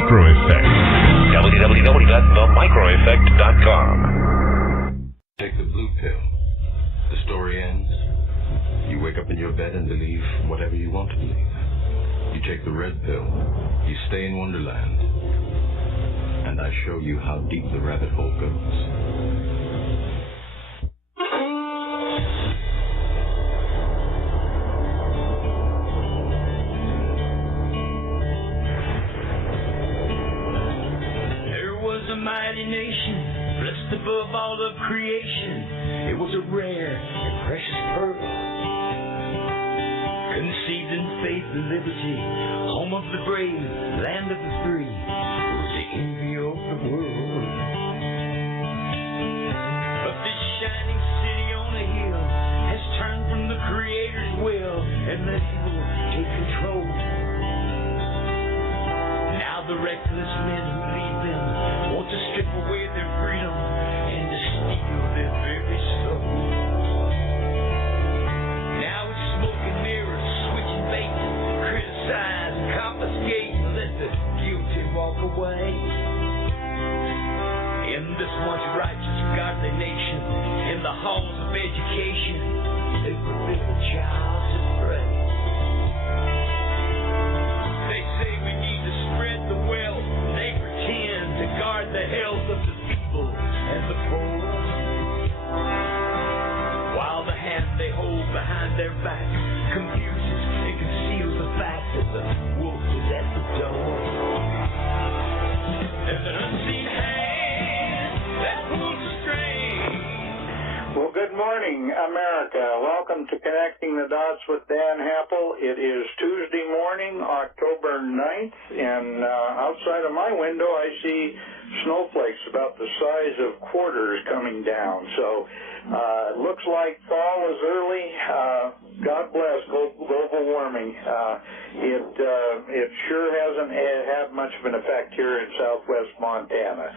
Micro Effect. www.themicroeffect.com. Take the blue pill. The story ends. You wake up in your bed and believe whatever you want to believe. You take the red pill. You stay in Wonderland. And I show you how deep the rabbit hole goes. Above all of creation, it was a rare and precious pearl, conceived in faith and liberty, home of the brave, land of the free. It was the envy of the world. But this shining city on a hill has turned from the Creator's will and let evil take control. Now the reckless men who lead them want to strip away their freedom and to steal their very soul. Now it's smoke and mirrors, switching bait, criticize, confiscate, and let the guilty walk away. In this once righteous, godly nation, in the halls of education, they forbid a child to pray. They say we need to spread the wealth. They pretend to guard the health of the people and the poor, while the hand they hold behind their back confuses and conceals the fact that the wolf is at the door. There's an unseen hand that pulls the string. Well, good morning, America. Welcome to Connecting the Dots with Dan Happel. It is Tuesday morning, October 9th, and outside of my window I see snowflakes about the size of quarters coming down. So it looks like fall is early. God bless global warming. It sure hasn't had much of an effect here in southwest Montana.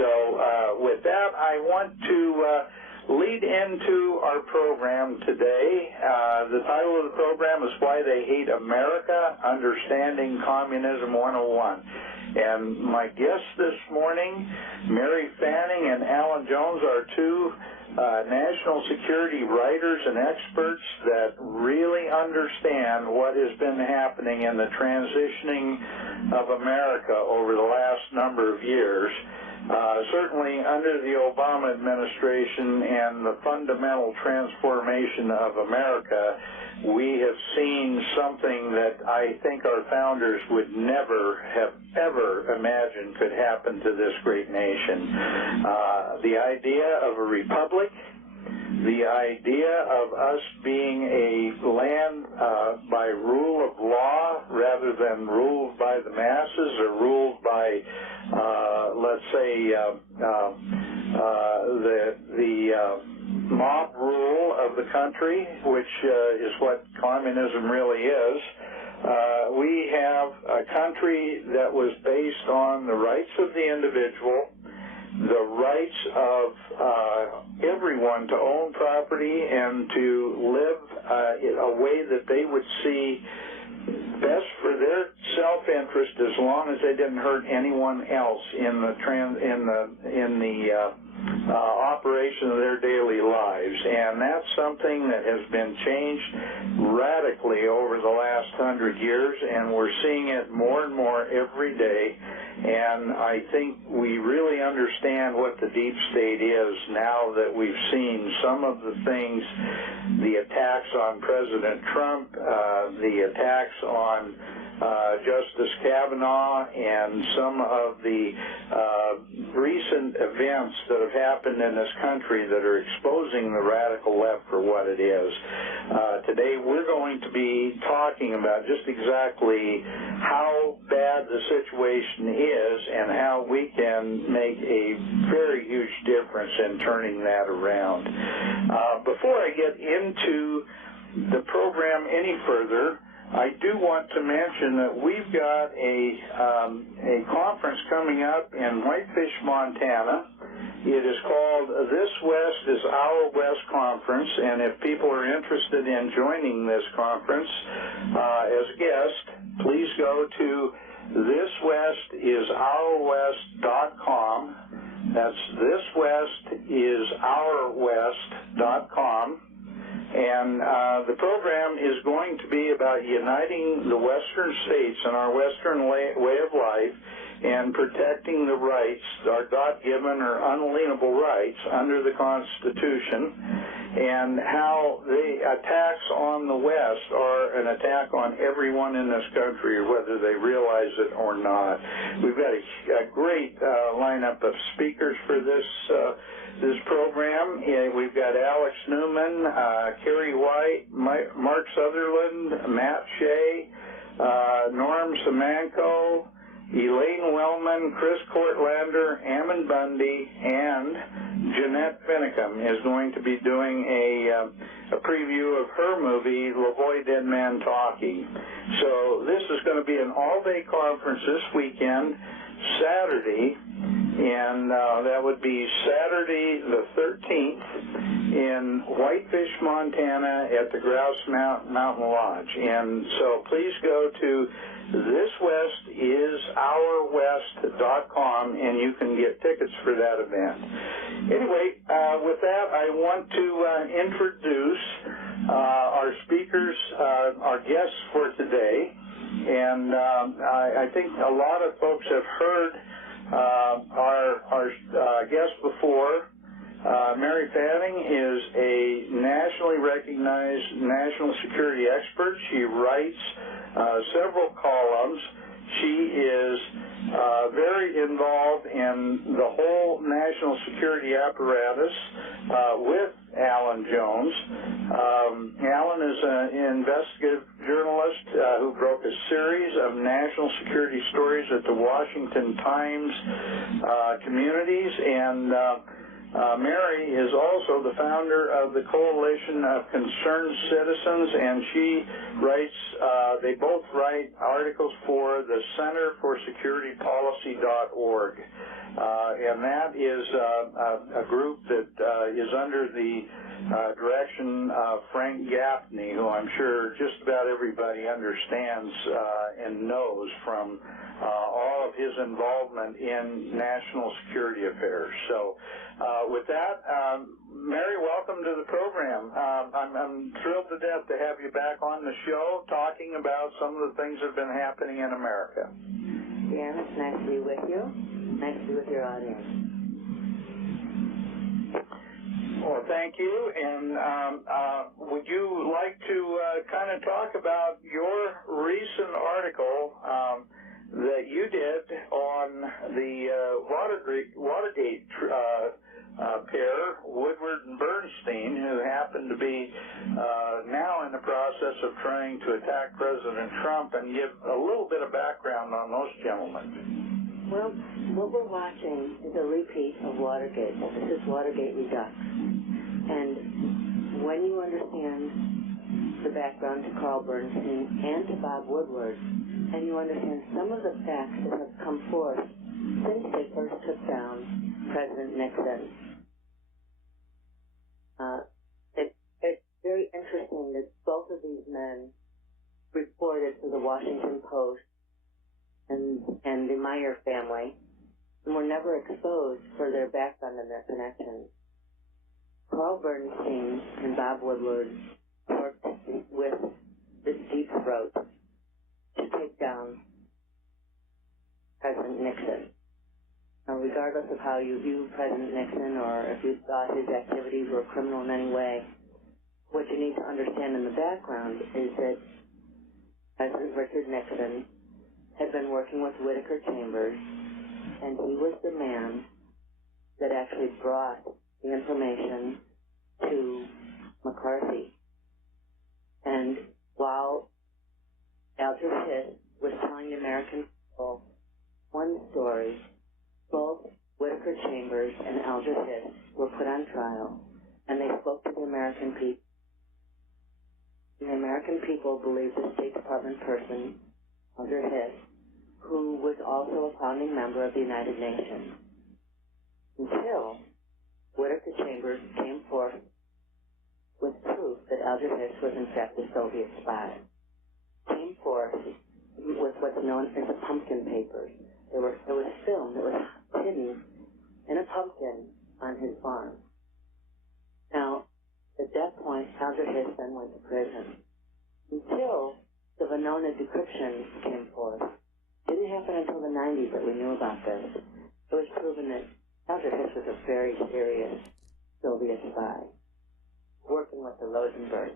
So with that, I want to lead into our program today. The title of the program is Why They Hate America, Understanding Communism 101. And my guests this morning, Mary Fanning and Alan Jones, are two national security writers and experts that really understand what has been happening in the transitioning of America over the last number of years. Certainly under the Obama administration and the fundamental transformation of America, we have seen something that I think our founders would never have ever imagined could happen to this great nation. The idea of a republic, the idea of us being a land by rule of law rather than ruled by the masses or ruled by, let's say, the mob rule of the country, which is what communism really is. We have a country that was based on the rights of the individual, the rights of everyone to own property and to live a way that they would see best for their self-interest, as long as they didn't hurt anyone else in the operation of their daily lives. And that's something that has been changed radically over the last 100 years, and we're seeing it more and more every day. And I think we really understand what the deep state is now that we've seen some of the things, the attacks on President Trump, the attacks on Justice Kavanaugh, and some of the recent events that have happened in this country that are exposing the radical left for what it is. Today we're going to be talking about just exactly how bad the situation is and how we can make a very huge difference in turning that around. Before I get into the program any further, I do want to mention that we've got a conference coming up in Whitefish, Montana, It is called This West is Our West Conference, and if people are interested in joining this conference as a guest, please go to thiswestisourwest.com. That's thiswestisourwest.com. And the program is going to be about uniting the Western states and our Western way of life and protecting the rights, our God-given or unalienable rights under the Constitution, and how the attacks on the West are an attack on everyone in this country, whether they realize it or not. We've got a great lineup of speakers for this program. We've got Alex Newman, Kerry White, Mark Sutherland, Matt Shea, Norm Simanko, Elaine Wellman, Chris Courtlander, Ammon Bundy, and Jeanette Finicum is going to be doing a preview of her movie, Lavoie Dead Man Talking. So this is going to be an all-day conference this weekend, Saturday, and that would be Saturday the 13th in Whitefish, Montana at the Grouse Mountain Lodge. And so please go to thiswestisourwest.com and you can get tickets for that event. Anyway, with that, I want to introduce our speakers, our guests for today. And I think a lot of folks have heard our guest before. Mary Fanning is a nationally recognized national security expert. She writes several columns. She is very involved in the whole national security apparatus with Alan Jones. Alan is an investigative journalist who broke a series of national security stories at the Washington Times communities, and Mary is also the founder of the Coalition of Concerned Citizens, and she writes, they both write articles for the Center for Security Policy.org. And that is a group that is under the direction of Frank Gaffney, who I'm sure just about everybody understands and knows from all of his involvement in national security affairs. So with that, Mary, welcome to the program. I'm thrilled to death to have you back on the show talking about some of the things that have been happening in America. Dan, it's nice to be with you. Nice to be with your audience. Well, thank you. And would you like to kind of talk about your recent article that you did on the Watergate pair, Woodward and Bernstein, who happen to be now in the process of trying to attack President Trump, and give a little bit of background on those gentlemen? Well, what we're watching is a repeat of Watergate. This is Watergate Redux. And when you understand the background to Carl Bernstein and to Bob Woodward, and you understand some of the facts that have come forth since they first took down President Nixon, it's very interesting that both of these men reported to the Washington Post and the Meyer family, and were never exposed for their background and their connections. Carl Bernstein and Bob Woodward worked with this deep throat to take down President Nixon. Now, regardless of how you view President Nixon or if you thought his activities were criminal in any way, what you need to understand in the background is that President Richard Nixon had been working with Whittaker Chambers, and he was the man that actually brought the information to McCarthy. And while Alger Hiss was telling the American people one story, both Whittaker Chambers and Alger Hiss were put on trial, and they spoke to the American people. The American people believed the State Department person, Alger Hiss, who was also a founding member of the United Nations, until Whitaker Chambers came forth with proof that Alger Hiss was in fact a Soviet spy. Came forth with what's known as the pumpkin papers. There was film that was hidden in a pumpkin on his farm. Now, at that point, Alger Hiss then went to prison. Until the Venona decryption came forth. Didn't happen until the 90s that we knew about this. It was proven that Alger Hiss was a very serious Soviet spy, working with the Rosenberg.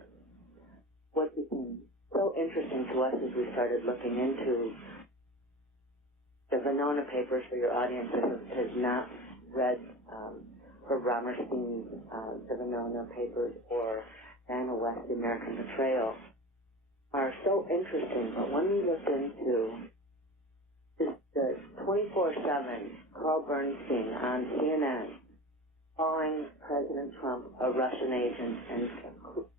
What became so interesting to us as we started looking into the Venona papers, for your audience that has not read Herb Romerstein's the Venona papers or Anna West, The American Betrayal, are so interesting. But when we looked into the 24/7 Carl Bernstein on CNN calling President Trump a Russian agent and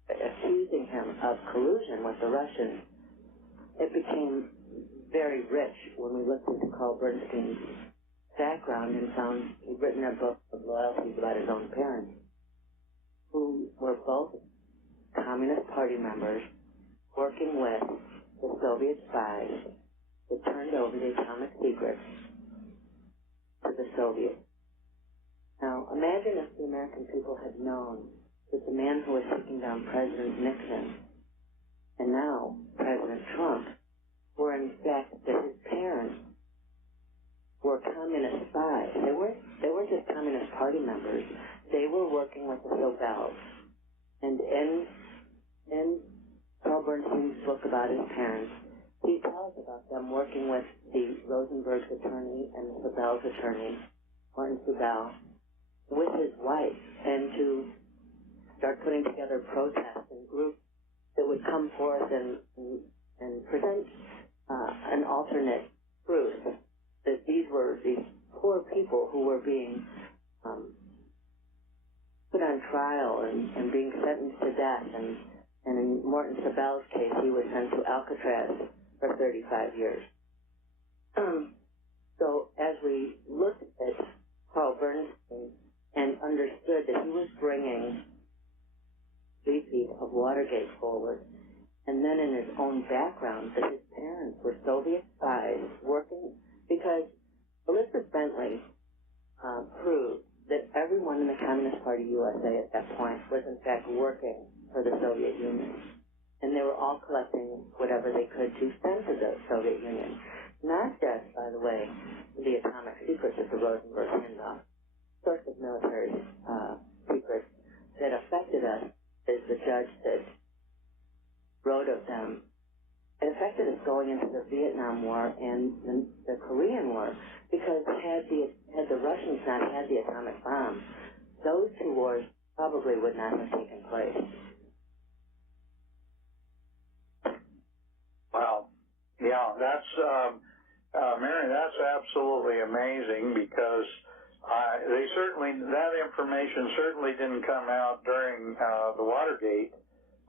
accusing him of collusion with the Russians, it became very rich when we looked into Carl Bernstein's background and found he'd written a book of loyalties about his own parents, who were both Communist Party members working with the Soviet spies that turned over the atomic secrets to the Soviets. Now, imagine if the American people had known that the man who was taking down President Nixon and now President Trump were in fact that his parents were communist spies. They weren't just Communist Party members. They were working with the Sobels. And in Carl Bernstein's book about his parents, he tells about them working with the Rosenberg's attorney and the Sobel's attorney, Martin Sobel, with his wife, and to start putting together protests and groups that would come forth and present an alternate truth, that these were these poor people who were being put on trial and being sentenced to death. And in Martin Sobel's case, he was sent to Alcatraz for 35 years. So as we looked at Carl Bernstein and understood that he was bringing repeat of Watergate forward, and then in his own background that his parents were Soviet spies working, because Elizabeth Bentley proved that everyone in the Communist Party USA at that point was in fact working for the Soviet Union. And they were all collecting whatever they could to send to the Soviet Union. Not just, by the way, the atomic secrets that the Rosenberg handed off. Sorts of military secrets that affected us as the judge that wrote of them. It affected us going into the Vietnam War and the Korean War, because had the Russians not had the atomic bomb, those two wars probably would not have taken place. Wow. Yeah, that's, Mary, that's absolutely amazing, because that information certainly didn't come out during the Watergate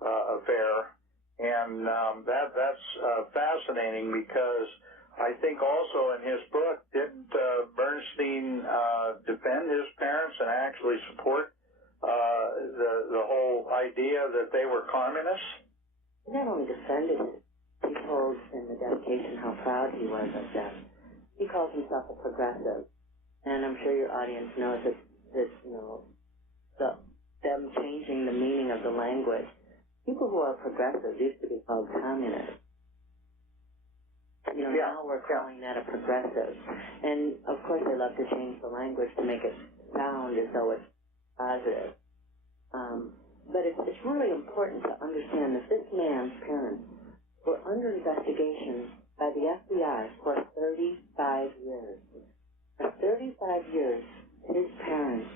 affair. And that's fascinating, because I think also in his book, didn't Bernstein defend his parents and actually support the whole idea that they were communists? He not only defended it, he told in the dedication how proud he was of them. He calls himself a progressive, and I'm sure your audience knows that them changing the meaning of the language. People who are progressive used to be called communists. Now we're calling that a progressive. And, of course, they love to change the language to make it sound as though it's positive. But it's really important to understand that this man's parents were under investigation by the FBI for 35 years. For 35 years, his parents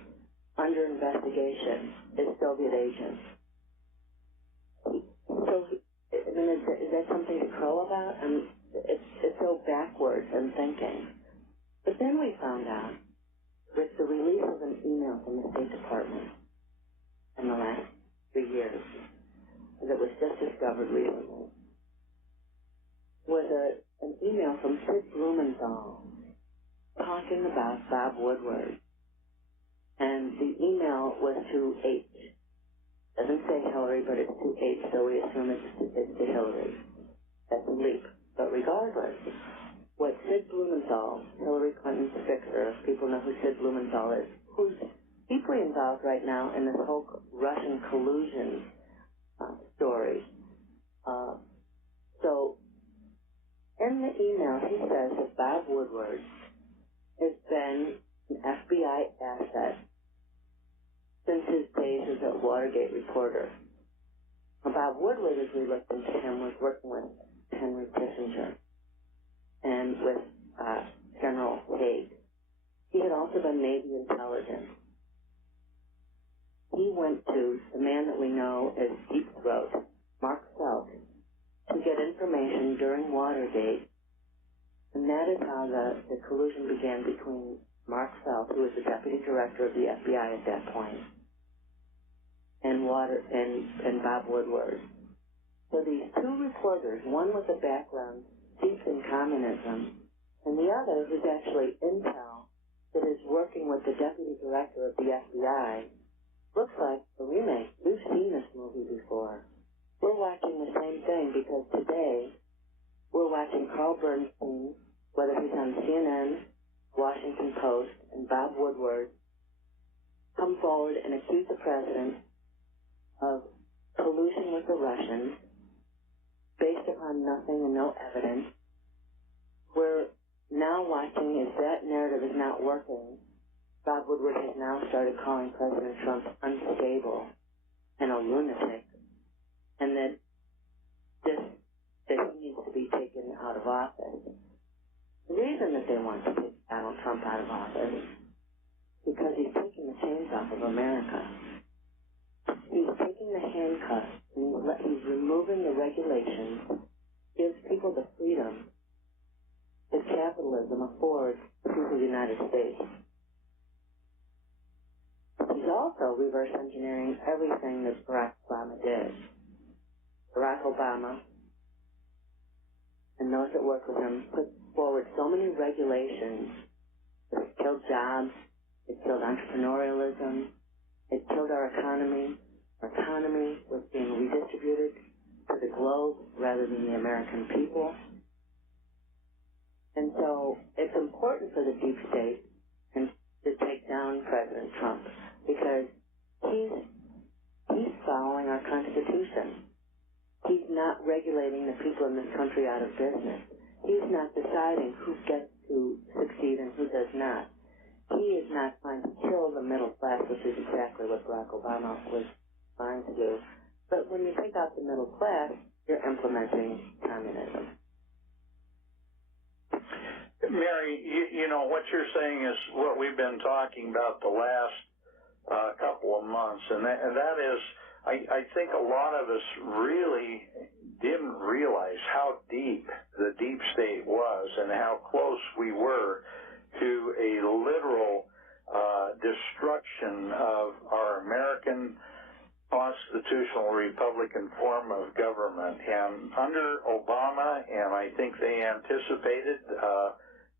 under investigation as Soviet agents. So, is that something to crow about? It's so backwards in thinking. But then we found out, with the release of an email from the State Department in the last 3 years, that was just discovered recently, was an email from Sid Blumenthal talking about Bob Woodward And the email was to H. Doesn't say Hillary, but it's to H, so we assume it's to Hillary. That's a leap. But regardless, what Sid Blumenthal, Hillary Clinton's fixer, if people know who Sid Blumenthal is, who's deeply involved right now in this whole Russian collusion story. So in the email, he says that Bob Woodward has been an FBI asset since his days as a Watergate reporter. Now, Bob Woodward, as we looked into him, was working with Henry Kissinger and with General Haig. He had also been Navy intelligence. He went to the man that we know as Deep Throat, Mark Felt, to get information during Watergate, and that is how the collusion began between Mark Felt, who was the deputy director of the FBI at that point, and Bob Woodward. So these two reporters, one with a background steeped in communism, and the other who's actually intel that is working with the deputy director of the FBI, looks like a remake. We've seen this movie before. We're watching the same thing because today we're watching Carl Bernstein, whether he's on CNN, Washington Post, and Bob Woodward, come forward and accuse the president of collusion with the Russians based upon nothing and no evidence. We're now watching as that narrative is not working. Bob Woodward has now started calling President Trump unstable and a lunatic, and that he needs to be taken out of office. The reason that they want to take Donald Trump out of office is because he's taking the chains off of America. He's taking the handcuffs and he's removing the regulations, gives people the freedom that capitalism affords to the United States. He's also reverse engineering everything that Barack Obama did. Barack Obama and those that work with him put forward so many regulations that it killed jobs, it killed entrepreneurialism, it killed our economy. Our economy was being redistributed to the globe rather than the American people. And so it's important for the deep state to take down President Trump because he's following our Constitution. He's not regulating the people in this country out of business. He's not deciding who gets to succeed and who does not. He is not trying to kill the middle class, which is exactly what Barack Obama was trying to do. But when you take out the middle class, you're implementing communism. Mary, you know, what you're saying is what we've been talking about the last couple of months, and that is, I think a lot of us really didn't realize how deep the deep state was and how close we were to a literal destruction of our American constitutional Republican form of government. And under Obama, and I think they anticipated,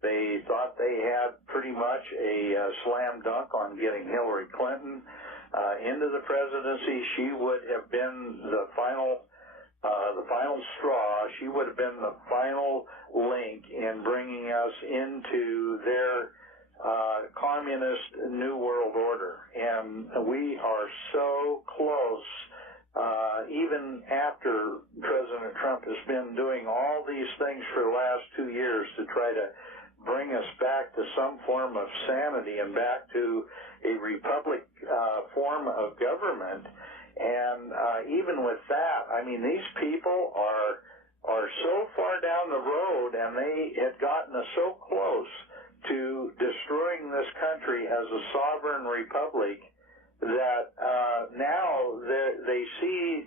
they thought they had pretty much a slam dunk on getting Hillary Clinton into the presidency. She would have been the final straw. She would have been the final link in bringing us into their communist New World Order. And we are so close, even after President Trump has been doing all these things for the last 2 years to try to bring us back to some form of sanity and back to a republic form of government. And even with that, I mean, these people are so far down the road, and they had gotten us so close to destroying this country as a sovereign republic that now they see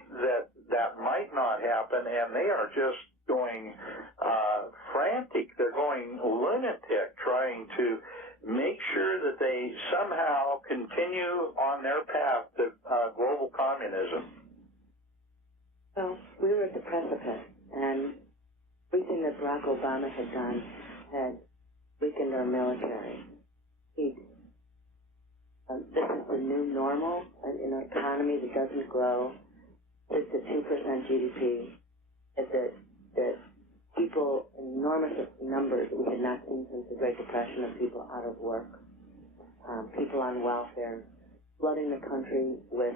that might not happen, and they are just going frantic. They're going lunatic, trying to make sure that they somehow continue on their path to global communism. Well, we were at the precipice, and everything that Barack Obama had done had weakened our military. He'd This is the new normal in an economy that doesn't grow. It's a 2% GDP. That people in enormous numbers that we had not seen since the Great Depression of people out of work, people on welfare, flooding the country with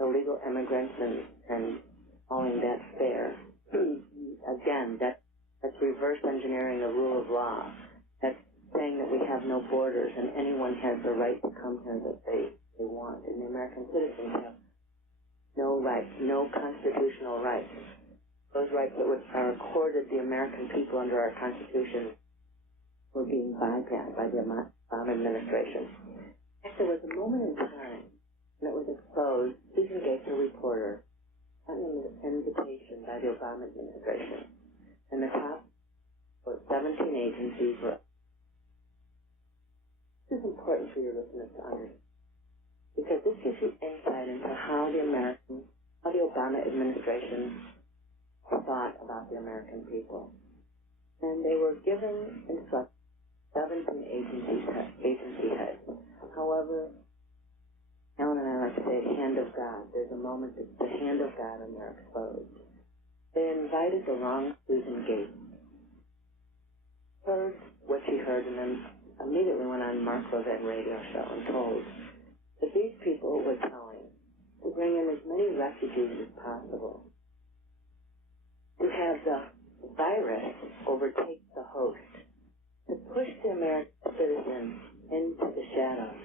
illegal immigrants and calling that fair. Again, that's reverse engineering the rule of law. That's saying that we have no borders and anyone has the right to come here that they want. And the American citizens have no rights, no constitutional rights. Those rights that are accorded the American people under our Constitution were being bypassed by the Obama administration. There was a moment in time when it was exposed. Susan Gates, a reporter, got an invitation by the Obama administration, and the top 17 agencies were. This is important for your listeners to understand, because this gives you insight into how the Obama administration thought about the American people. And they were given instructions, 17 agency heads. However, Alan and I like to say the hand of God. There's a moment that the hand of God and they're exposed. They invited the wrong Susan Gates. Heard what she heard and then immediately went on Mark Levin radio show and told that these people were telling to bring in as many refugees as possible, to have the virus overtake the host, to push the American citizens into the shadows,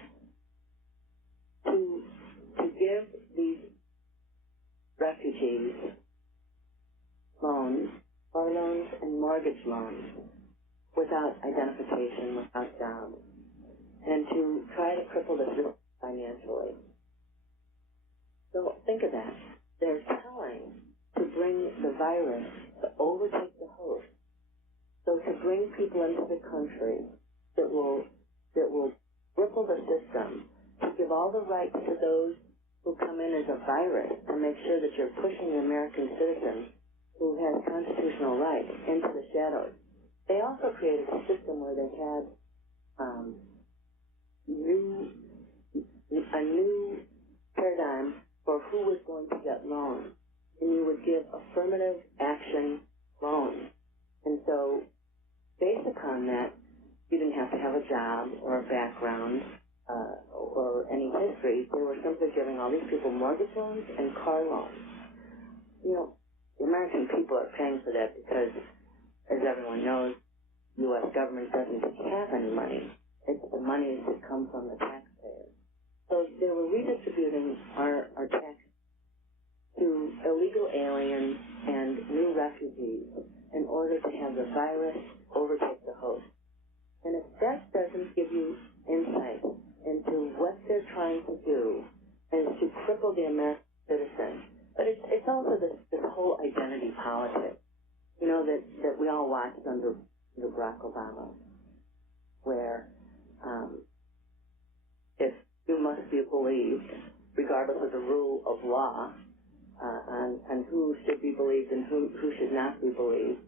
to give these refugees loans, car loans, and mortgage loans without identification, without jobs, and to try to cripple the system financially. So think of that. They're telling to bring the virus to overtake the host. So to bring people into the country that will cripple the system, to give all the rights to those who come in as a virus, to make sure that you're pushing the American citizen who has constitutional rights into the shadows. They also created a system where they had a new paradigm for who was going to get loans. And you would give affirmative action loans. And so, based upon that, you didn't have to have a job or a background or any history. They were simply giving all these people mortgage loans and car loans. You know, the American people are paying for that because, as everyone knows, the U.S. government doesn't have any money. It's the monies that come from the taxpayers. So they were redistributing our tax to illegal aliens and new refugees in order to have the virus overtake the host. And if that doesn't give you insight into what they're trying to do, is to cripple the American citizen. But it's also this whole identity politics, you know, that we all watched under Barack Obama, where if you must be believed, regardless of the rule of law, and who should be believed and who should not be believed,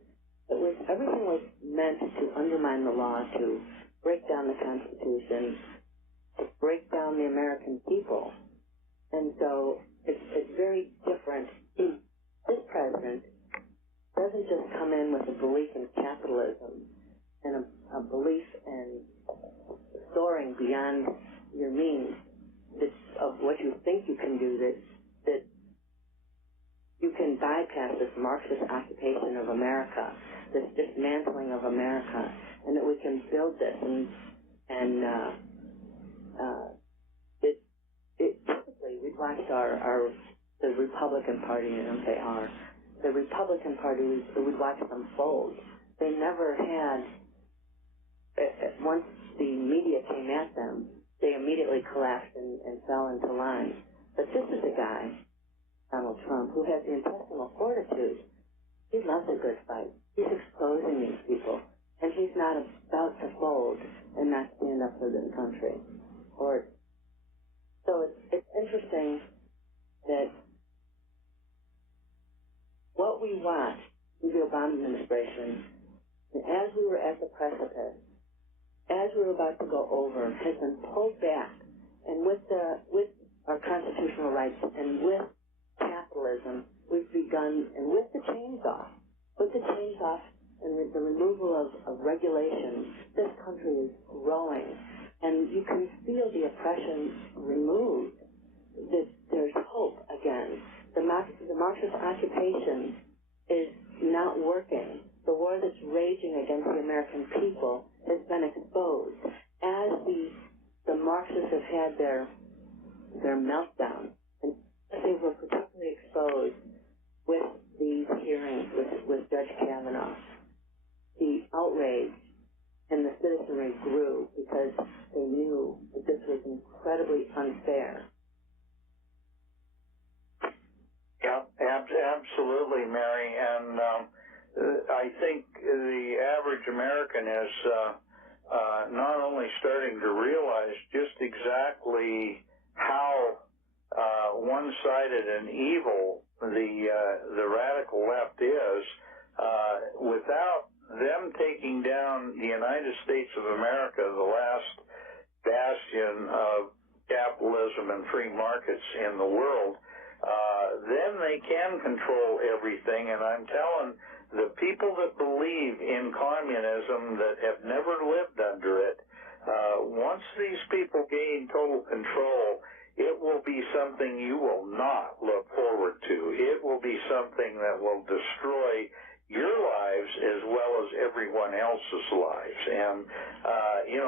everything was meant to undermine the law, to break down the Constitution, to break down the American people. And so it's very different. This president doesn't just come in with a belief in capitalism and a belief in soaring beyond your means, of what you think you can do, that you can bypass this Marxist occupation of America, this dismantling of America, and that we can build this. And typically we've watched the Republican Party, and they are the Republican Party. We'd watch them fold. They never had. Once the media came at them, they immediately collapsed and fell into line. But this is a guy, Donald Trump, who has the intestinal fortitude. He loves a good fight. He's exposing these people, and he's not about to fold and not stand up for this country. So it's interesting that what we watched in the Obama administration, as we were at the precipice as we're about to go over, has been pulled back, and with our constitutional rights and with capitalism, we've begun, and with the chains off and with the removal of regulations, this country is growing, and you can feel the oppression removed. There's hope again. The Marxist occupation is not working. The war that's raging against the American people has been exposed. As the Marxists have had their meltdown, and they were particularly exposed with these hearings with Judge Kavanaugh, the outrage and the citizenry grew because they knew that this was incredibly unfair. Yeah, absolutely, Mary. And I think the average American is not only starting to realize just exactly how one-sided and evil the radical left is, without them taking down the United States of America, the last bastion of capitalism and free markets in the world, then they can control everything. And I'm telling the people that believe in communism that have never lived under it, once these people gain total control, it will be something you will not look forward to. It will be something that will destroy your lives as well as everyone else's lives. And,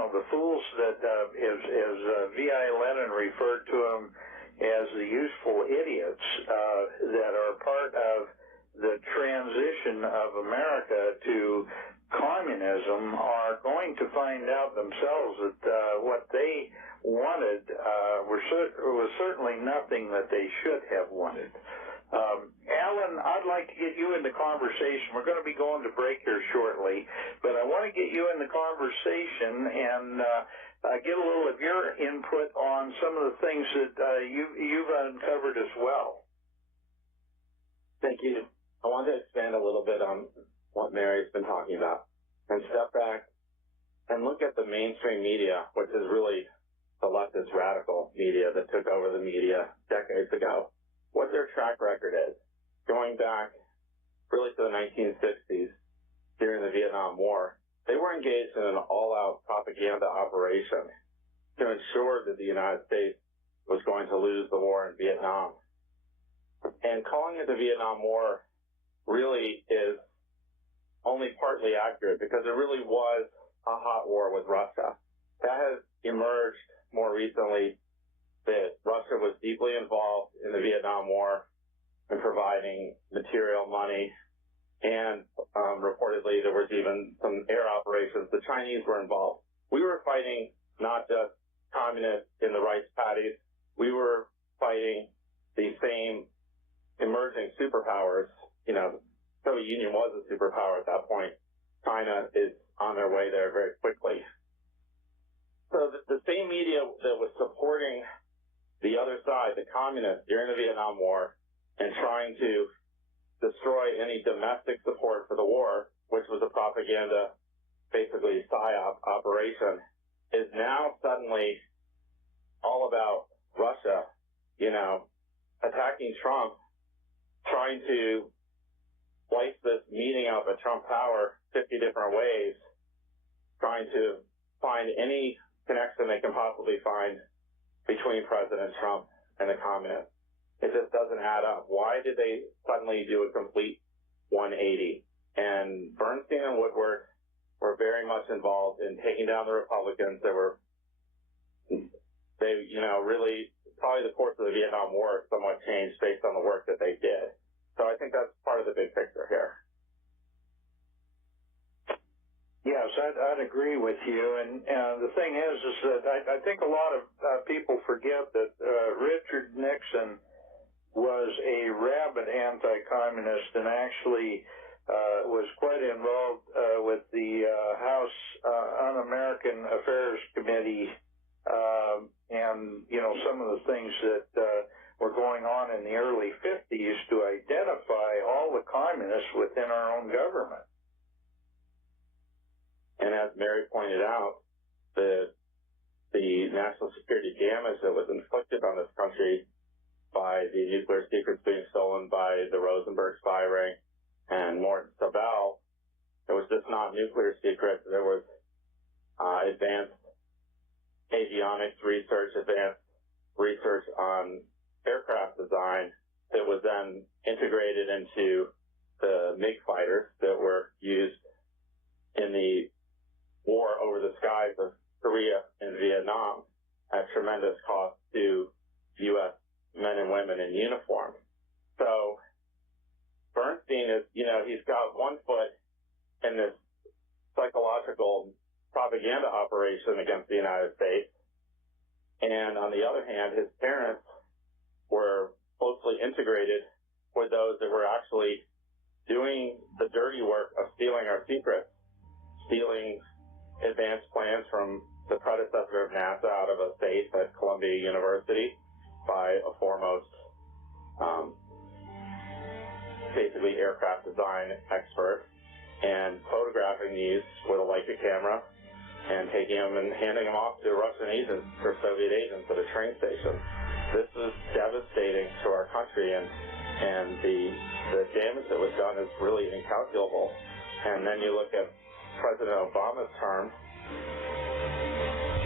the fools that, as V.I. Lenin referred to them as the useful idiots that are part of the transition of America to communism, are going to find out themselves that what they wanted was certainly nothing that they should have wanted. Alan, I'd like to get you in the conversation. We're going to be going to break here shortly, but I want to get you in the conversation and get a little of your input on some of the things that you've uncovered as well. Thank you. I wanted to expand a little bit on what Mary's been talking about and step back and look at the mainstream media, which is really the leftist radical media that took over the media decades ago, what their track record is. Going back really to the 1960s, during the Vietnam War, they were engaged in an all-out propaganda operation to ensure that the United States was going to lose the war in Vietnam. And calling it the Vietnam War really is only partly accurate, because it really was a hot war with Russia. That has emerged more recently that Russia was deeply involved in the Vietnam War in providing material, money, and reportedly there was even some air operations. The Chinese were involved. We were fighting not just communists in the rice paddies. We were fighting the same emerging superpowers. Soviet Union was a superpower at that point. China is on their way there very quickly. So the same media that was supporting the other side, the communists, during the Vietnam War and trying to destroy any domestic support for the war, which was a propaganda, basically PSYOP operation, is now suddenly all about Russia, attacking Trump, trying to slice this meeting up at Trump Tower 50 different ways, trying to find any connection they can possibly find between President Trump and the communists. It just doesn't add up. Why did they suddenly do a complete 180? And Bernstein and Woodward were very much involved in taking down the Republicans. Really, probably the course of the Vietnam War somewhat changed based on the work that they did. So I think that's part of the big picture here. Yes, I'd agree with you. And the thing is that I think a lot of people forget that Richard Nixon was a rabid anti-communist and actually was quite involved with the House Un-American Affairs Committee and, some of the things that were going on in the early 50s to identify all the communists within our own government. And as Mary pointed out, the national security damage that was inflicted on this country by the nuclear secrets being stolen by the Rosenberg spy ring and Morton Sabel. It was just not nuclear secrets. There was advanced avionics research, advanced research on aircraft design that was then integrated into the MiG fighters that were used in the war over the skies of Korea and Vietnam at tremendous cost to U.S. men and women in uniform. So Bernstein is, he's got one foot in this psychological propaganda operation against the United States, and on the other hand, his parents were closely integrated with those that were actually doing the dirty work of stealing our secrets, stealing advanced plans from the predecessor of NASA out of a safe at Columbia University by a foremost, basically aircraft design expert, and photographing these with a Leica camera and taking them and handing them off to Russian agents or Soviet agents at a train station. This is devastating to our country, and the damage that was done is really incalculable. And then you look at President Obama's term,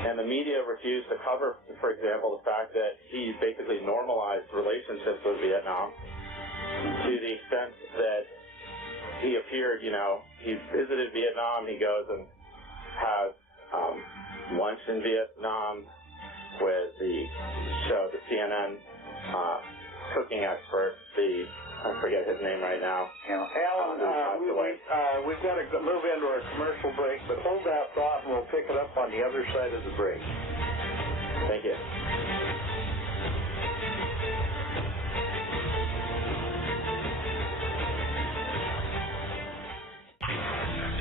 and the media refused to cover, for example, the fact that he basically normalized relationships with Vietnam to the extent that he appeared, he visited Vietnam, he goes and has lunch in Vietnam with the CNN cooking expert, I forget his name right now. Alan, we've got to move into our commercial break, but hold that thought and we'll pick it up on the other side of the break. Thank you.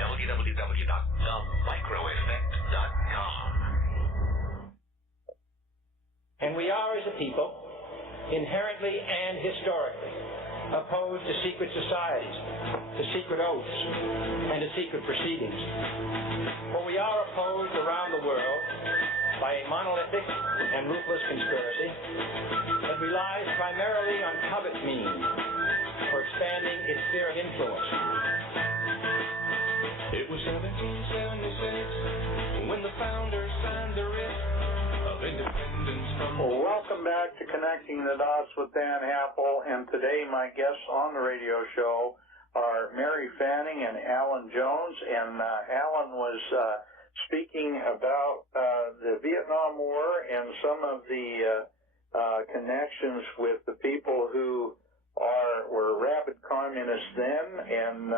www.themicroeffect.com. And we are, as a people, inherently and historically opposed to secret societies, to secret oaths, and to secret proceedings. For we are opposed around the world by a monolithic and ruthless conspiracy that relies primarily on covert means for expanding its sphere of influence. It was 1776 when the founders signed the writ of independence from... Welcome back to Connecting the Dots with Dan Happel, and today my guests on the radio show are Mary Fanning and Alan Jones, and Alan was speaking about the Vietnam War and some of the connections with the people who were rabid communists then, and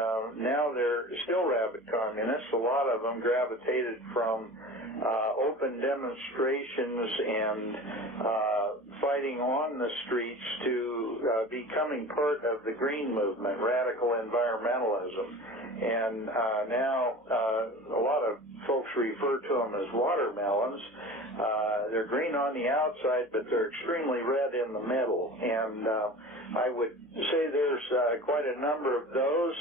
now they're still rabid communists. A lot of them gravitated from open demonstrations and fighting on the streets to becoming part of the green movement, radical environmentalism. And now a lot of folks refer to them as watermelons. They're green on the outside, but they're extremely red in the middle. And I would say there's quite a number of those.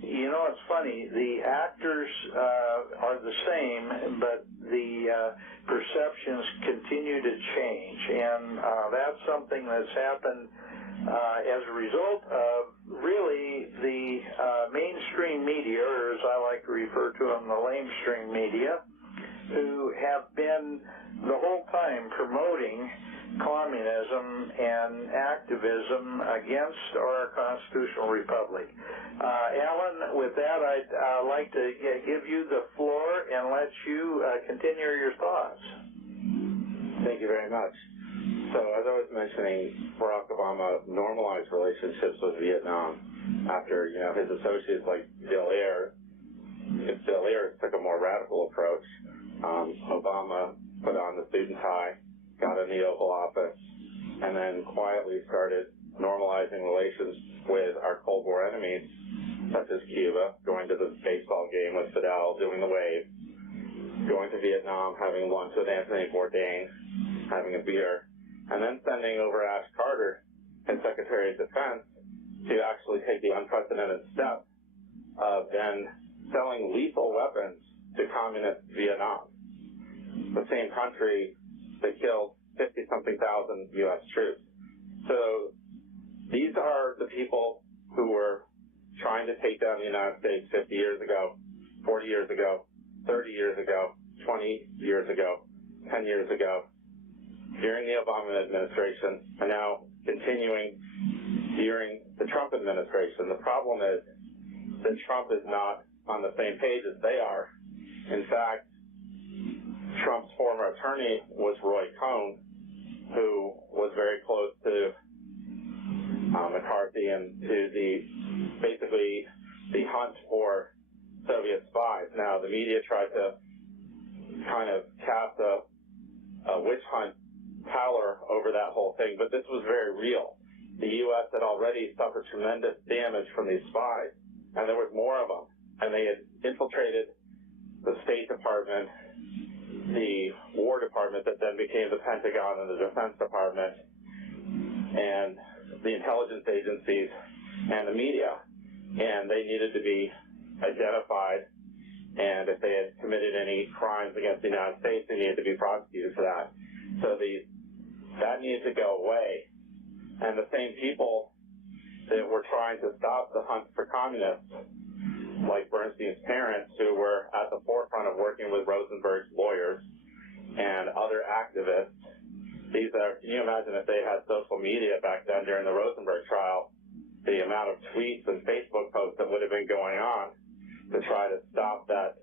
It's funny, the actors are the same, but the perceptions continue to change, and that's something that's happened as a result of really the mainstream media, or as I like to refer to them, the lamestream media, who have been the whole time promoting communism and activism against our constitutional republic. Alan, with that, I'd like to give you the floor and let you continue your thoughts. Thank you very much. So, as I was mentioning, Barack Obama normalized relationships with Vietnam after, his associates like Bill Ayers took a more radical approach. Obama put on the suit and tie, got in the Oval Office, and then quietly started normalizing relations with our Cold War enemies, such as Cuba, going to the baseball game with Fidel, doing the wave, going to Vietnam, having lunch with Anthony Bourdain, having a beer, and then sending over Ash Carter, his Secretary of Defense, to actually take the unprecedented step of then selling lethal weapons to communist Vietnam. the same country that killed 50-something thousand U.S. troops. So these are the people who were trying to take down the United States 50 years ago, 40 years ago, 30 years ago, 20 years ago, 10 years ago, during the Obama administration, and now continuing during the Trump administration. The problem is that Trump is not on the same page as they are. In fact, Trump's former attorney was Roy Cohn, who was very close to McCarthy and to basically the hunt for Soviet spies. Now, the media tried to kind of cast a witch hunt pallor over that whole thing, but this was very real. The U.S. had already suffered tremendous damage from these spies, and there was more of them. And they had infiltrated the State Department, the War Department that then became the Pentagon and the Defense Department, and the intelligence agencies and the media. And they needed to be identified, and if they had committed any crimes against the United States, they needed to be prosecuted for that. So that needed to go away. And the same people that were trying to stop the hunt for communists, like Bernstein's parents, who were at the forefront of working with Rosenberg's lawyers and other activists. Can you imagine if they had social media back then during the Rosenberg trial, the amount of tweets and Facebook posts that would have been going on to try to stop that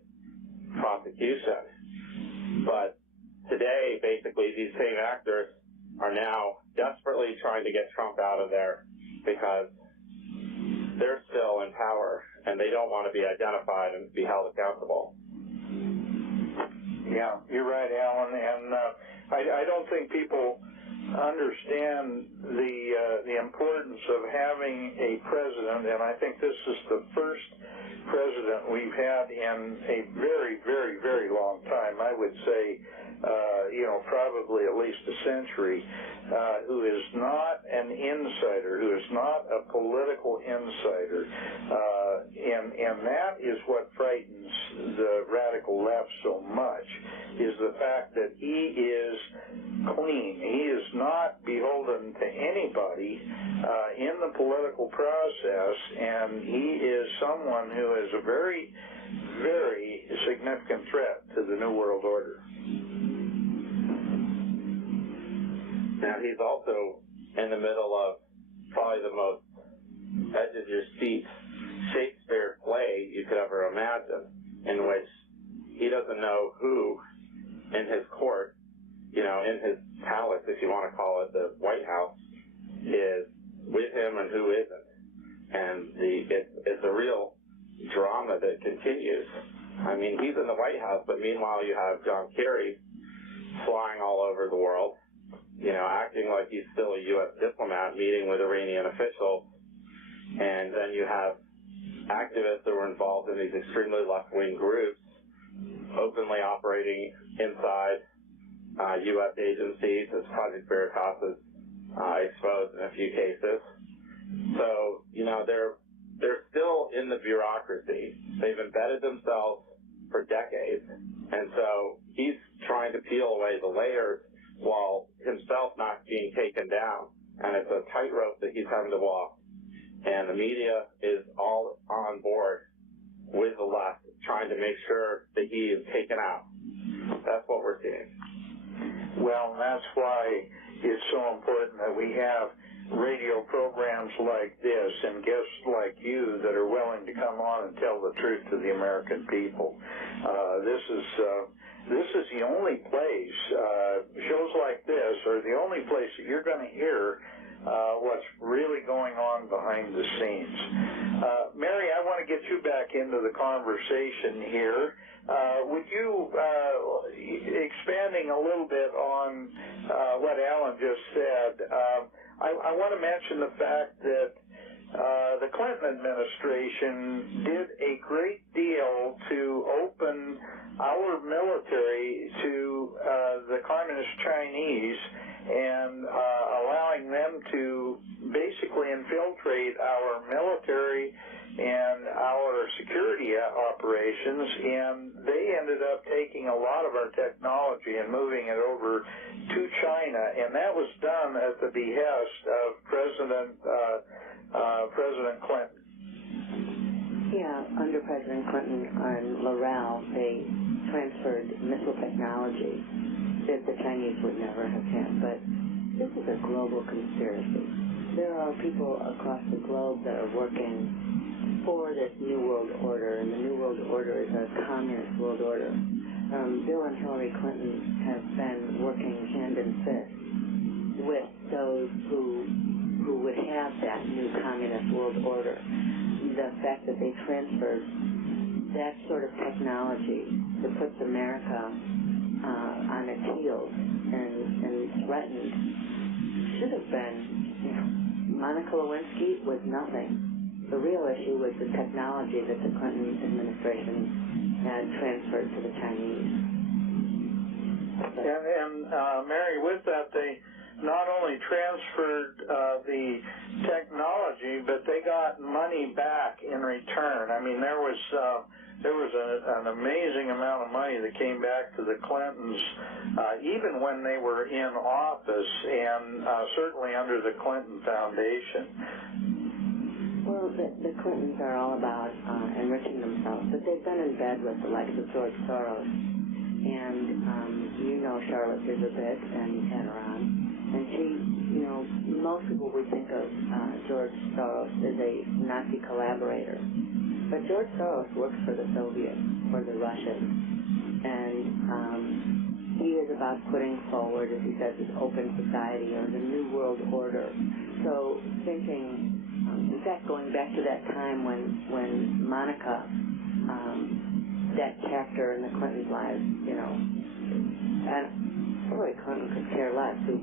prosecution. But today, basically, these same actors are now desperately trying to get Trump out of there because they're still in power and they don't want to be identified and be held accountable. Yeah, you're right, Alan, and I don't think people understand the importance of having a president, and I think this is the first president we've had in a very, very, very long time. I would say, probably at least a century, who is not an insider, who is not a political insider, and that is what frightens the radical left so much, is the fact that he is clean. He is not beholden to anybody in the political process, and he is someone who is a very, very significant threat to the New World Order. Now, he's also in the middle of probably the most edge-of-your-seat Shakespeare play you could ever imagine, in which he doesn't know who in his court, in his palace, if you want to call it the White House, is with him and who isn't. And it's a real drama that continues. I mean, he's in the White House, but meanwhile you have John Kerry flying all over the world, acting like he's still a U.S. diplomat, meeting with Iranian officials. And then you have activists that were involved in these extremely left-wing groups openly operating inside U.S. agencies, as Project Veritas has exposed in a few cases. So, they're still in the bureaucracy. They've embedded themselves for decades. And so he's trying to peel away the layers while himself not being taken down. And it's a tightrope that he's having to walk. And the media is all on board with the left, trying to make sure that he is taken out. That's what we're seeing. Well, that's why it's so important that we have radio programs like this and guests like you that are willing to come on and tell the truth to the American people. This is the only place, shows like this are the only place that you're going to hear what's really going on behind the scenes. Mary, I want to get you back into the conversation here. Would you, expanding a little bit on what Alan just said, I want to mention the fact that the Clinton administration did a great deal to open our military to the communist Chinese and allowing them to basically infiltrate our military and our security operations nations, and they ended up taking a lot of our technology and moving it over to China, and that was done at the behest of President Clinton. Yeah, under President Clinton and Laurel, they transferred missile technology that the Chinese would never have had. But this is a global conspiracy. There are people across the globe that are working for this New World Order, and the New World Order is a communist world order. Bill and Hillary Clinton have been working hand in fist with those who would have that new communist world order. The fact that they transferred that sort of technology that puts America on its heels and threatened should have been, Monica Lewinsky was nothing. The real issue was the technology that the Clinton administration had transferred to the Chinese. And Mary, with that, they not only transferred the technology, but they got money back in return. I mean, there was an amazing amount of money that came back to the Clintons, even when they were in office, and certainly under the Clinton Foundation. Well, the Clintons are all about enriching themselves, but they've been in bed with the likes of George Soros, and Charlotte Isabit and Iran. And she, most people would think of George Soros as a Nazi collaborator. But George Soros works for the Soviets, for the Russians. And he is about putting forward, as he says, this open society or the New World Order. So thinking, in fact, going back to that time when Monica, that chapter in the Clintons' lives, and Hillary Clinton could care less who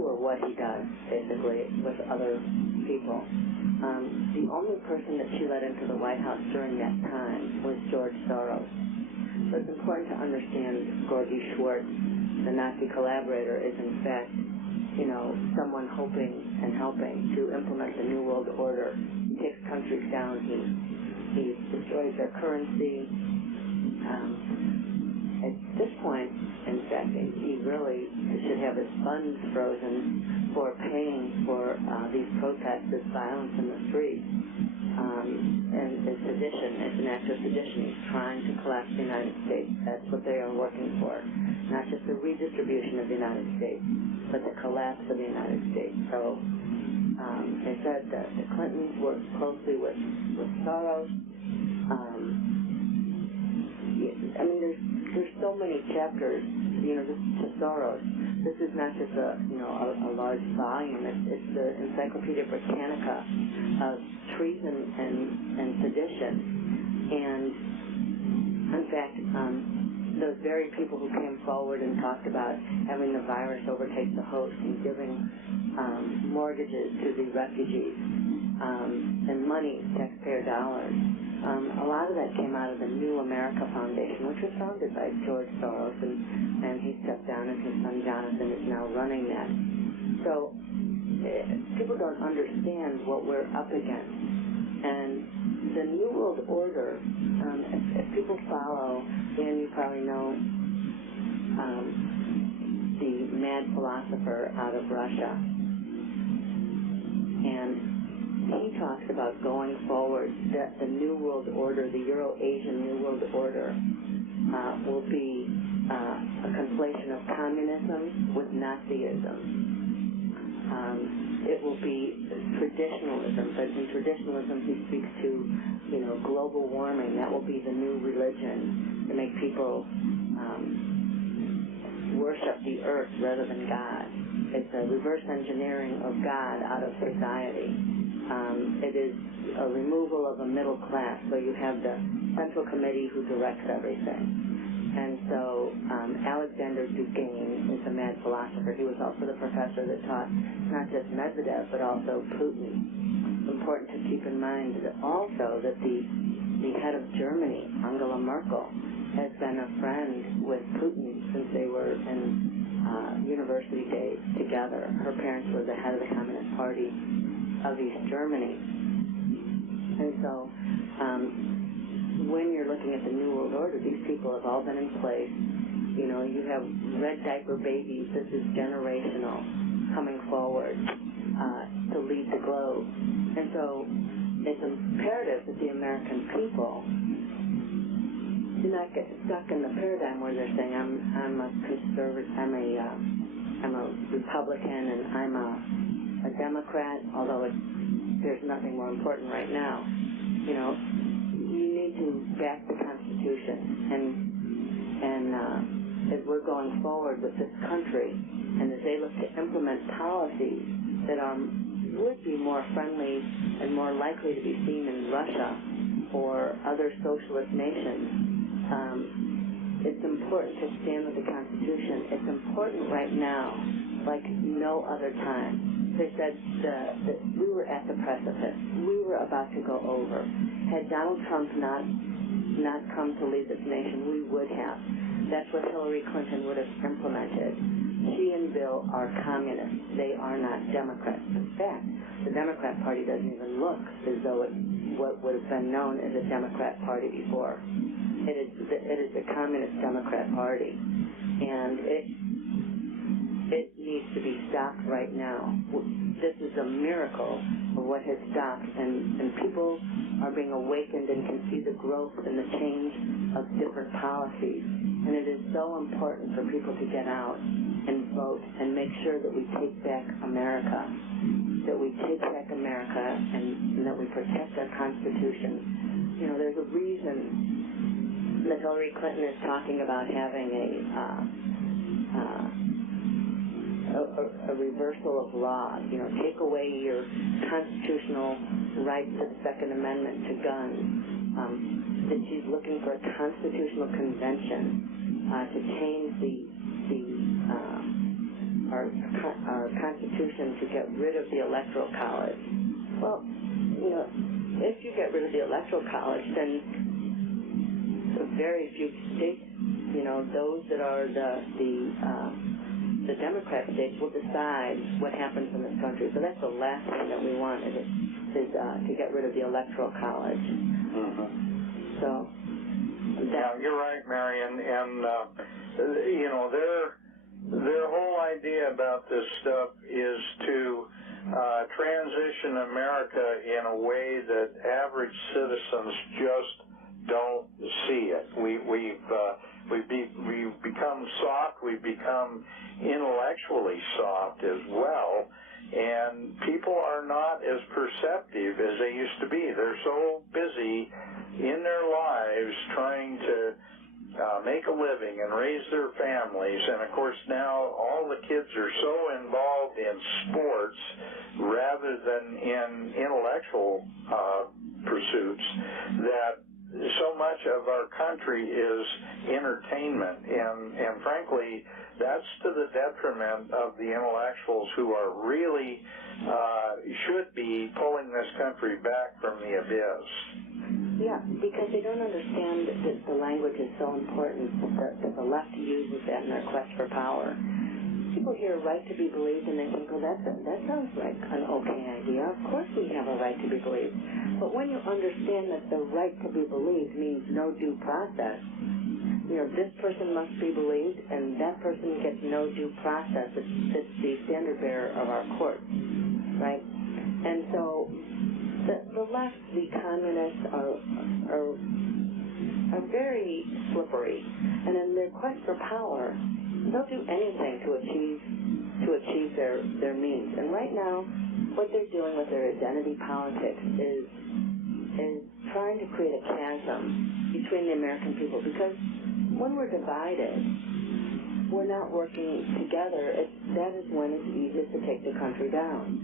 or what he does, basically, with other people. The only person that she let into the White House during that time was George Soros. So it's important to understand Gorgie Schwartz, the Nazi collaborator, is in fact, someone hoping and helping to implement the New World Order. He takes countries down, he destroys their currency. At this point, in fact, he really should have his funds frozen for paying for these protests, this violence in the streets, and sedition. It's an act of sedition. He's trying to collapse the United States. That's what they are working for. Not just the redistribution of the United States, but the collapse of the United States. So they said that the Clintons worked closely with Soros. I mean, there's so many chapters, to Soros. This is not just a large volume. It's the Encyclopedia Britannica of treason and sedition. And in fact, those very people who came forward and talked about having the virus overtake the host and giving mortgages to the refugees and money, taxpayer dollars. A lot of that came out of the New America Foundation, which was founded by George Soros, and he stepped down, and his son Jonathan is now running that. So people don't understand what we're up against. And the New World Order, if people follow, Dan, you probably know the mad philosopher out of Russia. And he talks about going forward that the New World Order, the Euro-Asian New World Order, will be a conflation of communism with Nazism. It will be traditionalism, but in traditionalism he speaks to, global warming. That will be the new religion to make people worship the earth rather than God. It's a reverse engineering of God out of society. It is a removal of a middle class, so you have the Central Committee who directs everything. And so Alexander Dugin is a mad philosopher. He was also the professor that taught not just Medvedev, but also Putin. It's important to keep in mind that also that the head of Germany, Angela Merkel, has been a friend with Putin since they were in university days together. Her parents were the head of the Communist Party of East Germany. looking at the New World Order, these people have all been in place. You know, you have red diaper babies. This is generational coming forward to lead the globe. And so it's imperative that the American people do not get stuck in the paradigm where they're saying, I'm a conservative, I'm a Republican, and I'm a Democrat, although there's nothing more important right now. You know, you need to back the Constitution, and as we're going forward with this country, and as they look to implement policies that would be more friendly and more likely to be seen in Russia or other socialist nations, it's important to stand with the Constitution. It's important right now, like no other time. They said that we were at the precipice. We were about to go over. Had Donald Trump not come to lead this nation, we would have. That's what Hillary Clinton would have implemented. She and Bill are communists. They are not Democrats. In fact, the Democrat Party doesn't even look as though it's what would have been known as a Democrat Party before. It is the Communist Democrat Party, and it needs to be stopped right now. This is a miracle of what has stopped, and people are being awakened and can see the growth and the change of different policies. And it is so important for people to get out and vote and make sure that we take back America, and that we protect our Constitution. You know, there's a reason that Hillary Clinton is talking about having a reversal of law. You know, take away your constitutional rights to the Second Amendment to guns. That she's looking for a constitutional convention to change our Constitution to get rid of the Electoral College. Well, you know, if you get rid of the Electoral College, then very few states, you know, those that are the Democrat states will decide what happens in this country. So that's the last thing that we want is to get rid of the Electoral College. Mm-hmm. So yeah, you're right, Marion, and you know, their whole idea about this stuff is to transition America in a way that average citizens just don't see it. We've become soft. We've become intellectually soft as well, and people are not as perceptive as they used to be. They're so busy in their lives trying to make a living and raise their families, and of course now all the kids are so involved in sports rather than in intellectual pursuits that so much of our country is entertainment, and frankly, that's to the detriment of the intellectuals who are really should be pulling this country back from the abyss. Yeah, because they don't understand that the language is so important, that the left uses that in their quest for power. People hear right to be believed and they think, oh, that sounds like an okay idea. Of course we have a right to be believed. But when you understand that the right to be believed means no due process, you know, this person must be believed and that person gets no due process. It's the standard bearer of our courts, right? And so the left, the communists are very slippery, and in their quest for power, they'll do anything to achieve their means. And right now, what they're doing with their identity politics is trying to create a chasm between the American people, because when we're divided, we're not working together. That is when it's easiest to take the country down.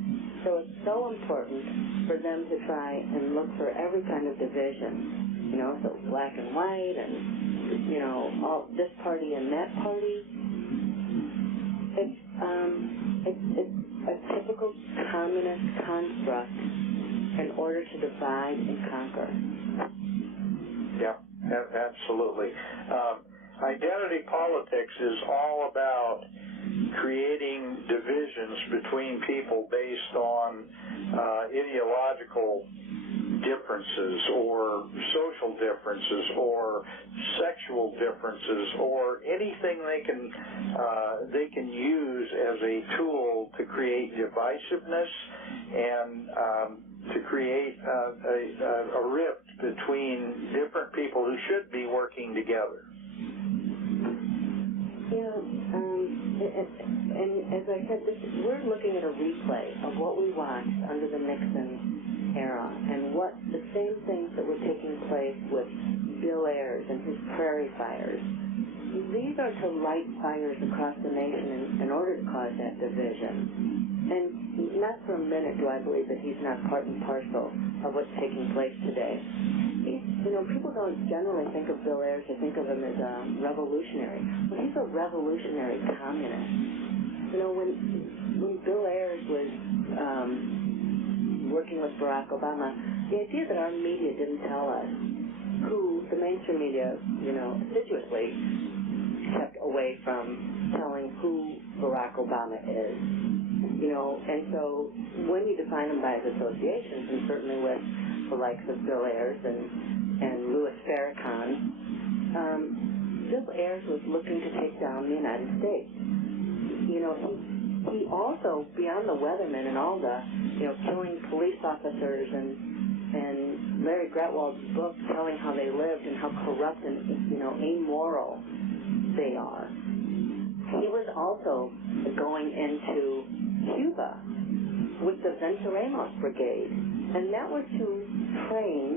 So it's so important for them to try and look for every kind of division, you know, so black and white and, you know, all this party and that party. It's a typical communist construct in order to divide and conquer. Yeah, absolutely. Identity politics is all about creating divisions between people based on ideological differences or social differences or sexual differences or anything they can use as a tool to create divisiveness and to create a rift between different people who should be working together. And as I said, we're looking at a replay of what we watched under the Nixon era and what the same things that were taking place with Bill Ayers and his prairie fires. These are to light fires across the nation in order to cause that division. And not for a minute do I believe that he's not part and parcel of what's taking place today. People don't generally think of Bill Ayers, they think of him as a revolutionary. Well, he's a revolutionary communist. When Bill Ayers was working with Barack Obama, the idea that our media didn't tell us who the mainstream media, assiduously kept away from telling who Barack Obama is. And so when you define him by his associations, and certainly with the likes of Bill Ayers and Louis Farrakhan, Bill Ayers was looking to take down the United States. He also, beyond the weathermen and all the, killing police officers and Larry Gretwald's book telling how they lived and how corrupt and, amoral they are. He was also going into Cuba with the Venceremos Brigade, and that was to train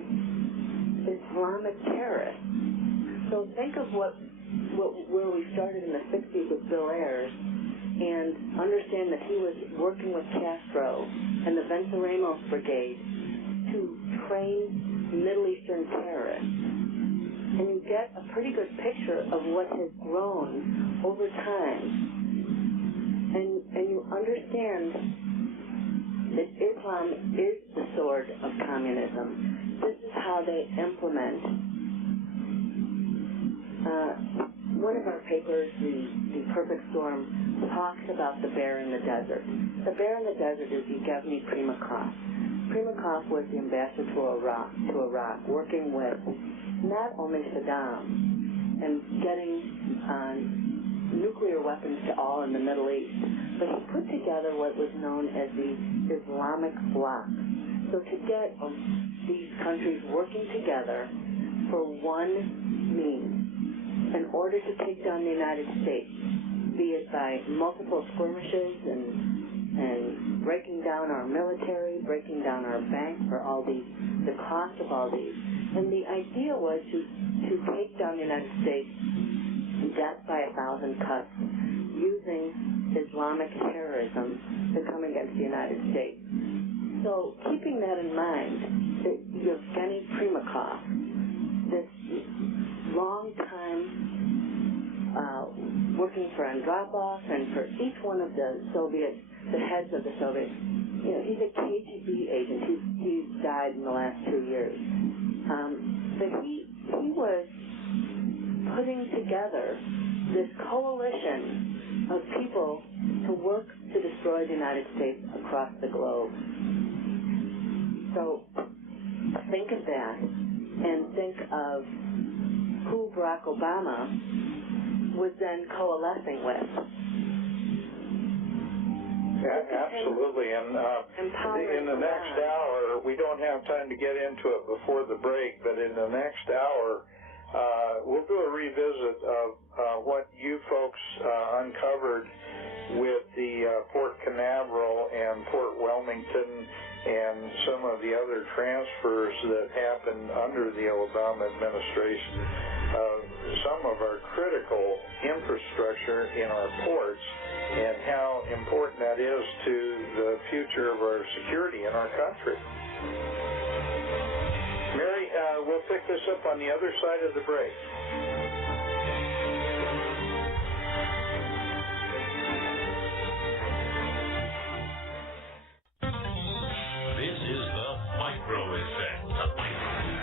Islamic terrorists. So think of where we started in the 60s with Bill Ayers, and understand that he was working with Castro and the Venceremos Brigade to train Middle Eastern terrorists. And you get a pretty good picture of what has grown over time. And you understand that Islam is the sword of communism. This is how they implement. One of our papers, the Perfect Storm, talks about the bear in the desert. The bear in the desert is Yevgeny Primakov. Primakov was the ambassador to Iraq, working with not only Saddam and getting nuclear weapons to all in the Middle East, but he put together what was known as the Islamic bloc. So to get these countries working together for one means, in order to take down the United States, be it by multiple skirmishes and breaking down our military, breaking down our banks for all these, the cost of all these. And the idea was to take down the United States death by 1,000 cuts using Islamic terrorism to come against the United States. So keeping that in mind, that Yevgeny Primakov, this long-time working for Andropov and for each one of the Soviets, the heads of the Soviets, he's a KGB agent. He's died in the last 2 years. But he was putting together this coalition of people to work to destroy the United States across the globe. So think of that and think of who Barack Obama was then coalescing with. Absolutely, and in the next hour, we don't have time to get into it before the break, but in the next hour, we'll do a revisit of what you folks uncovered with the Port Canaveral and Port Wilmington and some of the other transfers that happened under the Obama administration, some of our critical infrastructure in our ports and how important that is to the future of our security in our country. Mary, we'll pick this up on the other side of the break.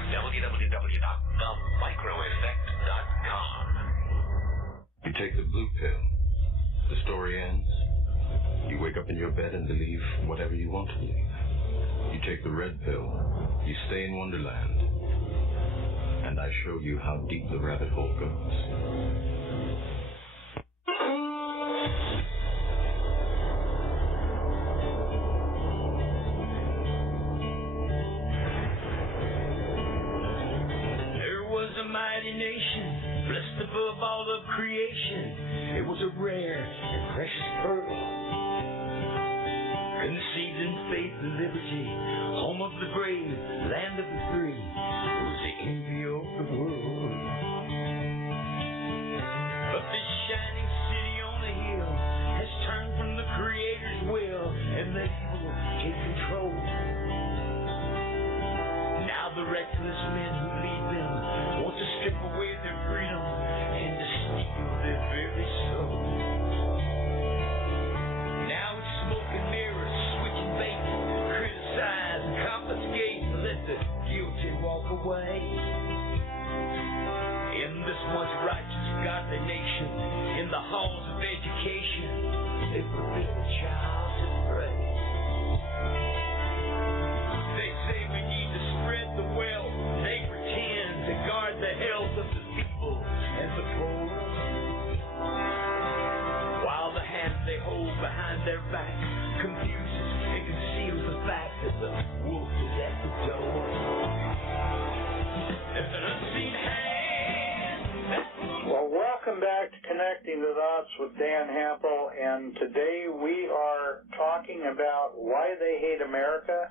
www.themicroeffect.com. You take the blue pill. The story ends. You wake up in your bed and believe whatever you want to believe. You take the red pill, you stay in Wonderland, and I show you how deep the rabbit hole goes. Nation, blessed above all of creation. It was a rare and precious pearl, conceived in faith and liberty, home of the brave, land of the free. It was the envy of the world. But this shining city on a hill has turned from the Creator's will and let evil take control. Now the reckless men who lead them want to strip away their freedom and to steal their very soul. Now it's smoke and mirrors, switching bait, criticize and confiscate, let the guilty walk away. In this once righteous, godly nation, in the halls of education, they forbid a child to pray. They say we need to spread the wealth, they pretend to guard the health of the people and the poor, while the hand they hold behind their back confuses and conceals the fact that the wolf is at the door. There's an unseen hand. Well, welcome back to Connecting the Dots with Dan Happel, and today we are talking about why they hate America,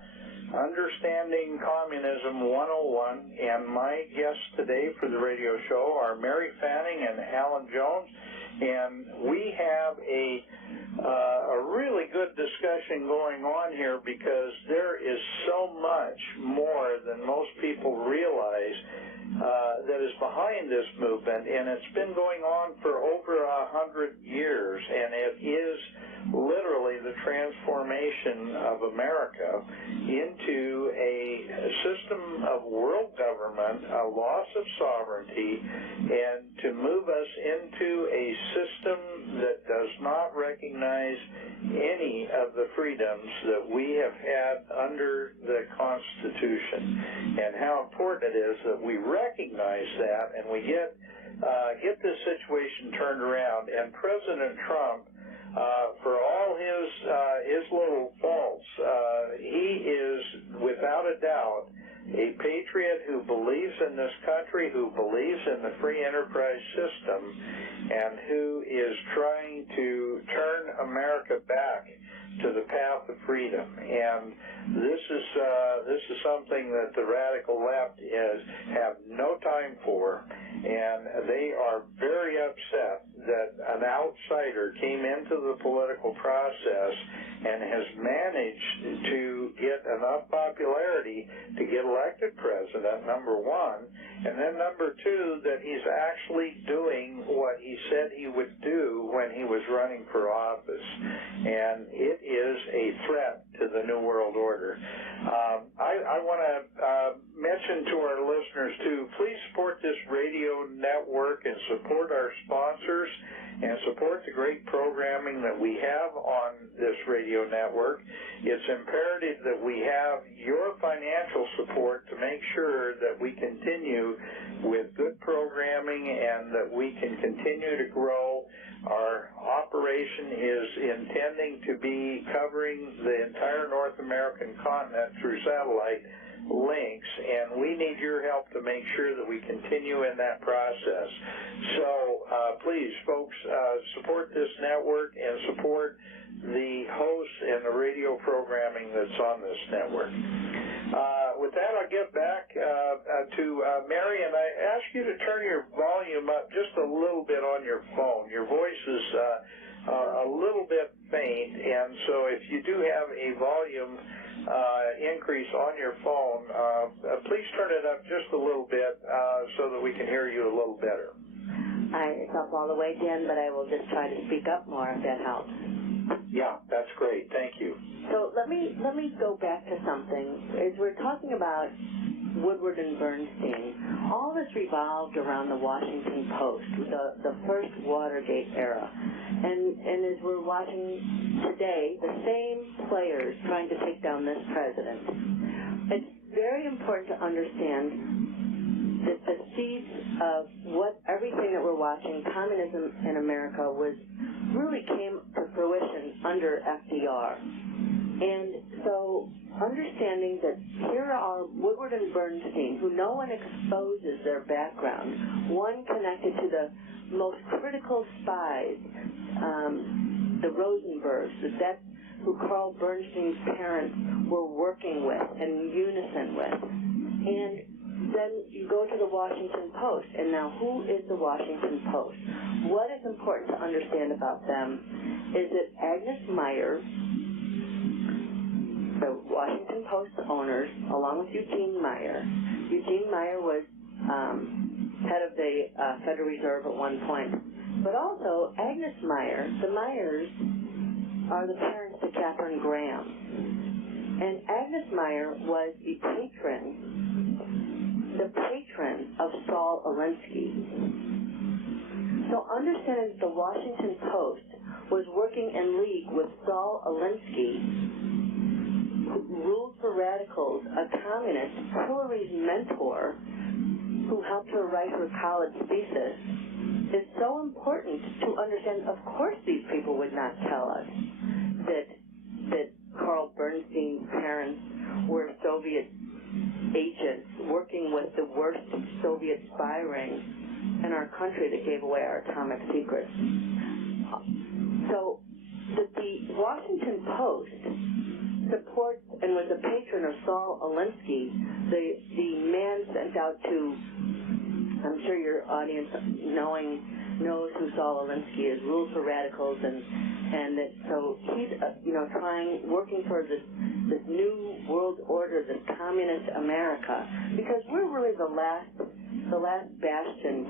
Understanding Communism 101, and my guests today for the radio show are Mary Fanning and Alan Jones, and we have a really good discussion going on here because there is so much more than most people realize that is behind this movement, and it's been going on for over 100 years, and it is literally the transformation of America into a system of world government, a loss of sovereignty, and to move us into a system that does not recognize any of the freedoms that we have had under the Constitution, and how important it is that we recognize that and we get this situation turned around. And President Trump, for all his little faults, he is without a doubt a patriot who believes in this country, who believes in the free enterprise system, and who is trying to turn America back to the path of freedom. And this is something that the radical left have no time for, and they are very upset that an outsider came into the political process and has managed to get enough popularity to get elected president, number one, and then number two, that he's actually doing what he said he would do when he was running for office. And it is a threat to the New World Order. I want to mention to our listeners, too, please support this radio network and support our sponsors and support the great programming that we have on this radio network. It's imperative that we have your financial support to make sure that we continue with good programming and that we can continue to grow. Our operation is intending to be covering the entire North American continent through satellite links, and we need your help to make sure that we continue in that process. So please, folks, support this network and support the hosts and the radio programming that's on this network. With that, I'll get back to Mary, and I ask you to turn your volume up just a little bit on your phone. Your voice is a little bit faint, and so if you do have a volume increase on your phone, please turn it up just a little bit so that we can hear you a little better. It's up all the way, Dan, but I will just try to speak up more if that helps. Yeah, that's great. Thank you. So let me go back to something. As we're talking about Woodward and Bernstein. All this revolved around the Washington Post, the first Watergate era. And as we're watching today, the same players trying to take down this president. It's very important to understand that the seeds of what everything that we're watching, communism in America, really came to fruition under FDR. And so understanding that here are Woodward and Bernstein, who no one exposes their background, one connected to the most critical spies, the Rosenbergs, that's who Carl Bernstein's parents were working with and in unison with. And then you go to the Washington Post, and now who is the Washington Post? What is important to understand about them is that Agnes Meyer, the Washington Post owners, along with Eugene Meyer was head of the Federal Reserve at one point, but also Agnes Meyer, the Meyers are the parents to Katharine Graham. And Agnes Meyer was the patron of Saul Alinsky. So understanding that the Washington Post was working in league with Saul Alinsky, Rules for Radicals, a communist, Hillary's mentor, who helped her write her college thesis, is so important to understand. Of course these people would not tell us that Carl Bernstein's parents were Soviet agents working with the worst Soviet spy ring in our country that gave away our atomic secrets. So the Washington Post supports and was a patron of Saul Alinsky, the man sent out to, I'm sure your audience knows who Saul Alinsky is, Rules for Radicals, and that so he's working for this new world order, this communist America, because we're really the last bastion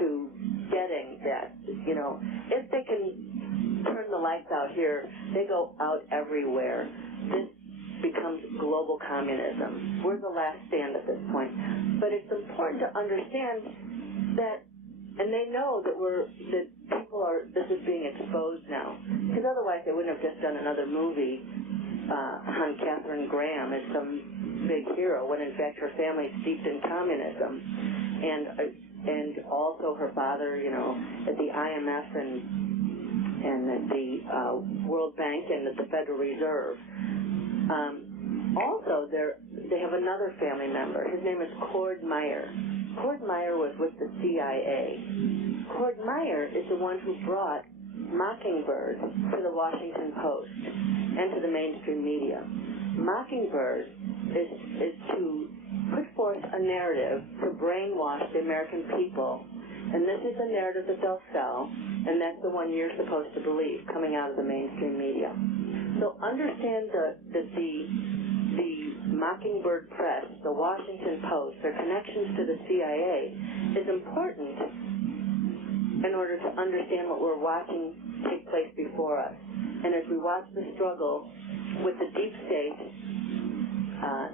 to getting that. If they can turn the lights out here, they go out everywhere. This becomes global communism. We're the last stand at this point. But it's important to understand that, and they know that this is being exposed now. Because otherwise they wouldn't have just done another movie on Katharine Graham as some big hero, when in fact her family's steeped in communism. And also her father, at the IMF and at the World Bank and at the Federal Reserve. Also, they have another family member. His name is Cord Meyer. Cord Meyer was with the CIA. Cord Meyer is the one who brought Mockingbird to the Washington Post and to the mainstream media. Mockingbird is to put forth a narrative to brainwash the American people, and this is the narrative that they'll sell, and that's the one you're supposed to believe coming out of the mainstream media. So understand that the Mockingbird Press, the Washington Post, their connections to the CIA is important in order to understand what we're watching take place before us. And as we watch the struggle with the deep state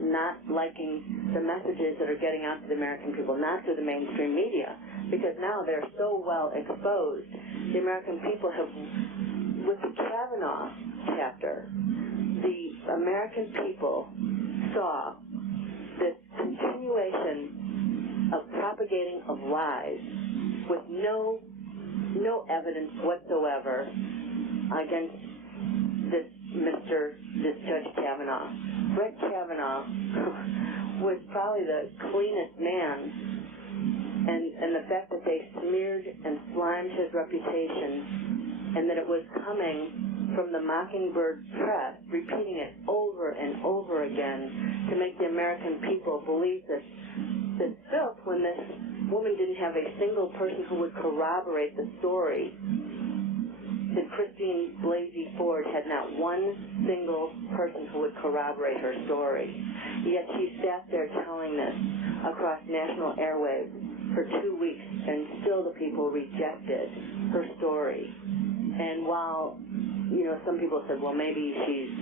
not liking the messages that are getting out to the American people, not through the mainstream media, because now they're so well exposed. The American people have, with the Kavanaugh chapter, the American people saw this continuation of propagating of lies with no evidence whatsoever against this Judge Kavanaugh. Brett Kavanaugh was probably the cleanest man, and the fact that they smeared and slimed his reputation, and that it was coming from the Mockingbird Press, repeating it over and over again to make the American people believe this filth, when this woman didn't have a single person who would corroborate the story. That Christine Blasey Ford had not one single person who would corroborate her story. Yet she sat there telling this across national airwaves for 2 weeks, and still the people rejected her story. And while, some people said, well, maybe she's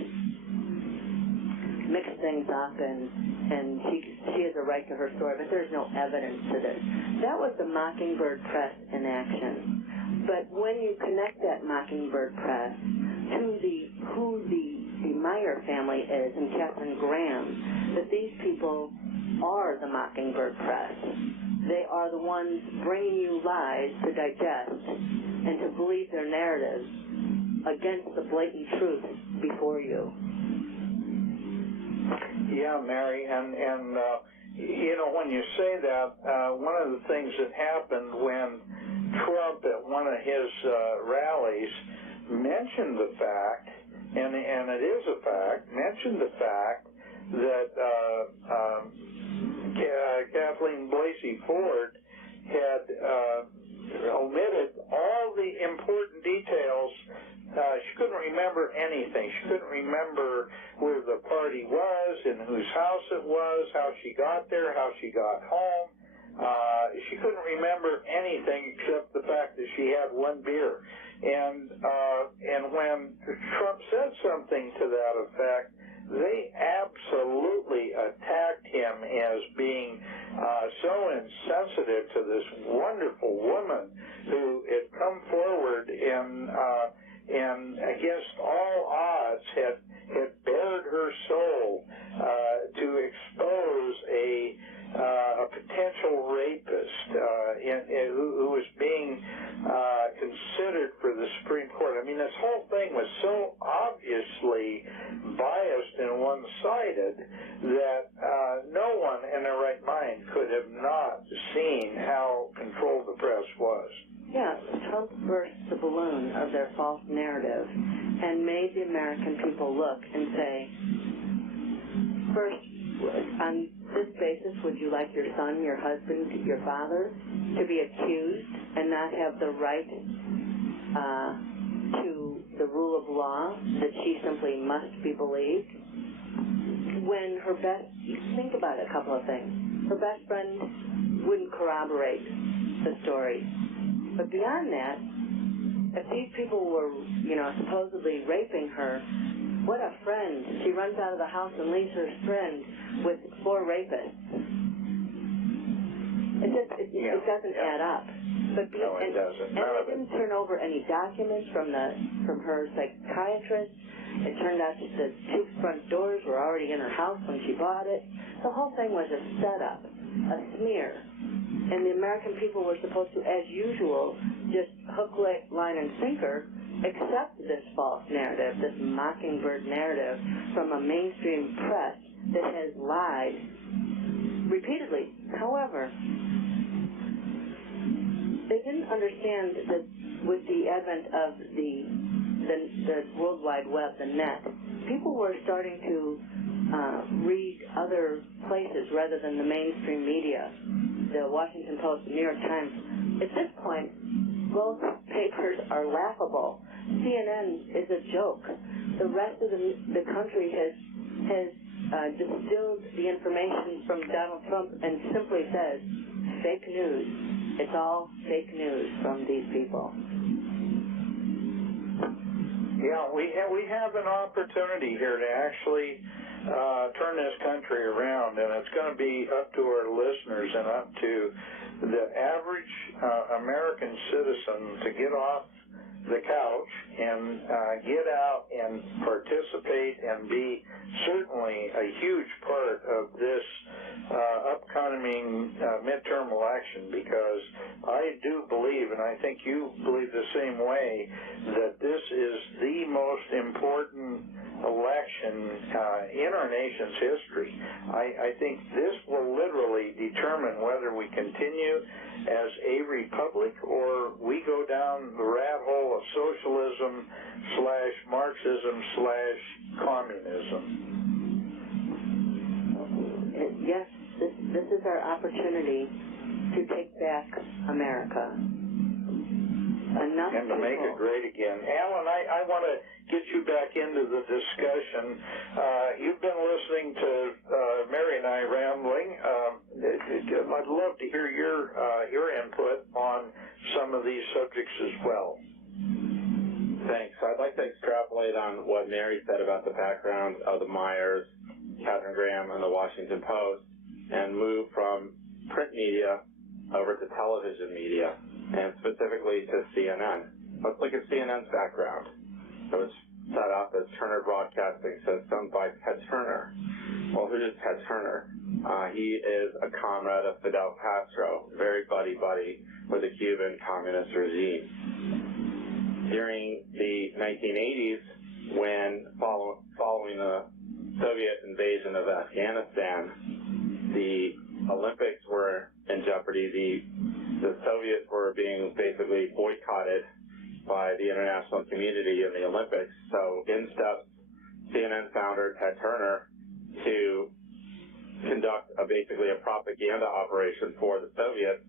mixed things up and she has a right to her story, but there's no evidence to this. That was the Mockingbird Press in action. But when you connect that Mockingbird Press to who the Meyer family is and Katharine Graham, that these people are the Mockingbird Press. They are the ones bringing you lies to digest and to believe their narratives against the blatant truth before you. Yeah, Mary, and you know, when you say that, one of the things that happened when Trump at one of his rallies mentioned the fact, and it is a fact, mentioned the fact that Kathleen Blasey Ford had omitted all the important details. She couldn't remember anything. She couldn't remember where the party was, in whose house it was, how she got there, how she got home. She couldn't remember anything except the fact that she had one beer. And when Trump said something to that effect, they absolutely attacked him as being so insensitive to this wonderful woman who had come forward and against all odds had bared her soul to expose a potential rapist who was being considered for the Supreme Court. I mean, this whole thing was so obviously biased and one-sided that no one in their right mind could have not seen how controlled the press was. Yeah, Trump burst the balloon of their false narrative and made the American people look and say, first, on this basis, would you like your son, your husband, your father to be accused and not have the right to the rule of law, that she simply must be believed? When her best, think about it, a couple of things. Her best friend wouldn't corroborate the story. But beyond that, if these people were, supposedly raping her, what a friend. She runs out of the house and leaves her friend with 4 rapists. It doesn't add up. But no, it doesn't. And they didn't turn over any documents from her psychiatrist. It turned out that the 2 front doors were already in her house when she bought it. The whole thing was a setup, a smear. And the American people were supposed to, as usual, just hook, line, and sinker, accept this false narrative, this Mockingbird narrative from a mainstream press that has lied repeatedly. However, they didn't understand that with the advent of the World Wide Web, the net, people were starting to read other places rather than the mainstream media, the Washington Post, the New York Times. At this point, both papers are laughable. CNN is a joke. The rest of the country has distilled the information from Donald Trump and simply says, fake news. It's all fake news from these people. Yeah, we have an opportunity here to actually turn this country around, and it's going to be up to our listeners and up to the average American citizen to get off the couch and get out and participate and be certainly a huge part of this upcoming midterm election, because I do believe, and I think you believe the same way, that this is the most important election in our nation's history. I think this will literally determine whether we continue as a republic or we go down the rat hole of socialism / Marxism / communism. Yes, this is our opportunity to take back America. And to make it great again. Alan, I want to get you back into the discussion. You've been listening to Mary and I rambling. I'd love to hear your input on some of these subjects as well. Thanks. I'd like to extrapolate on what Mary said about the background of the Myers, Katharine Graham, and the Washington Post, and move from print media over to television media, and specifically to CNN. Let's look at CNN's background. It was set up as Turner Broadcasting System by Ted Turner. Well, who is Ted Turner? He is a comrade of Fidel Castro, very buddy-buddy with the Cuban communist regime. During the 1980s, when following the Soviet invasion of Afghanistan, the Olympics were in jeopardy. The Soviets were being basically boycotted by the international community in the Olympics. So in steps CNN founder Ted Turner to conduct basically a propaganda operation for the Soviets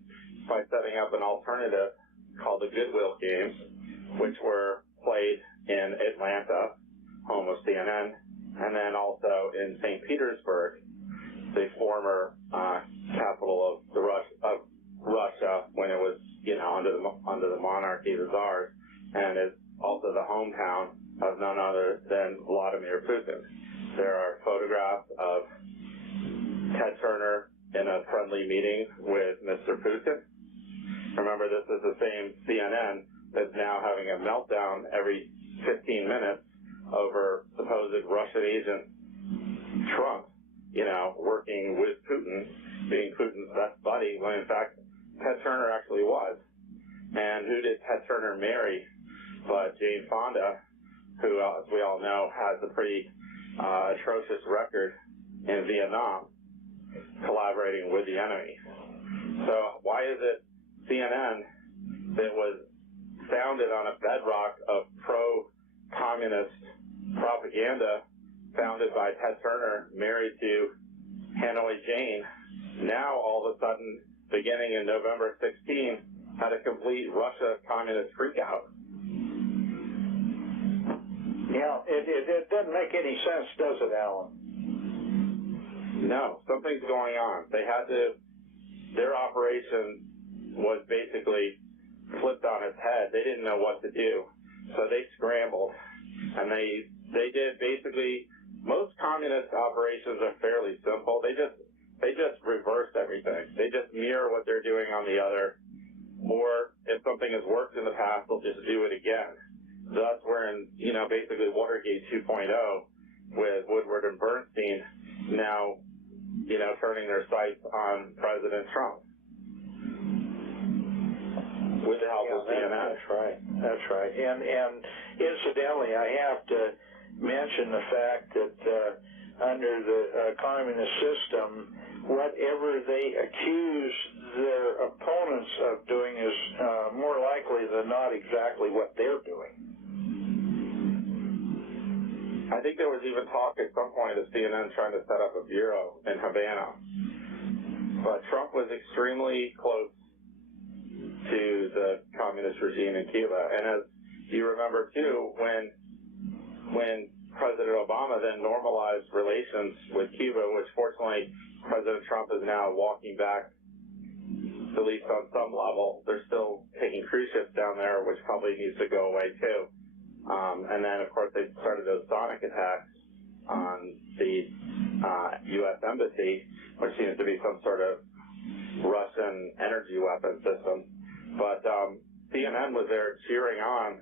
by setting up an alternative called the Goodwill Games, which were played in Atlanta, home of CNN, and then also in St. Petersburg, the former capital of Russia when it was, under the monarchy, the Tsars, and is also the hometown of none other than Vladimir Putin. There are photographs of Ted Turner in a friendly meeting with Mr. Putin. Remember, this is the same CNN that's now having a meltdown every 15 minutes over supposed Russian agent Trump, working with Putin, being Putin's best buddy, when in fact Ted Turner actually was. And who did Ted Turner marry but Jane Fonda, who, as we all know, has a pretty atrocious record in Vietnam, collaborating with the enemy. So why is it CNN, that was founded on a bedrock of pro-communist propaganda, founded by Ted Turner, married to Hanoi Jane, now all of a sudden, beginning in November 16, had a complete Russia communist freakout? Yeah, it doesn't make any sense, does it, Alan? No, something's going on. Their operation was basically flipped on its head. They didn't know what to do, so they scrambled, and they did basically. Most communist operations are fairly simple. They just reversed everything. They just mirror what they're doing on the other, or if something has worked in the past, they'll just do it again. Thus, we're in, basically Watergate 2.0 with Woodward and Bernstein now, turning their sights on President Trump with the help of CNN. That's right. And incidentally, I have to mention the fact that under the communist system, whatever they accuse their opponents of doing is more likely than not exactly what they're doing. I think there was even talk at some point of CNN trying to set up a bureau in Havana. But Trump was extremely close to the communist regime in Cuba. And as you remember, too, when President Obama then normalized relations with Cuba, which fortunately President Trump is now walking back, at least on some level. They're still taking cruise ships down there, which probably needs to go away, too. And then, of course, they started those sonic attacks on the U.S. Embassy, which seems to be some sort of Russian energy weapon system. But CNN was there cheering on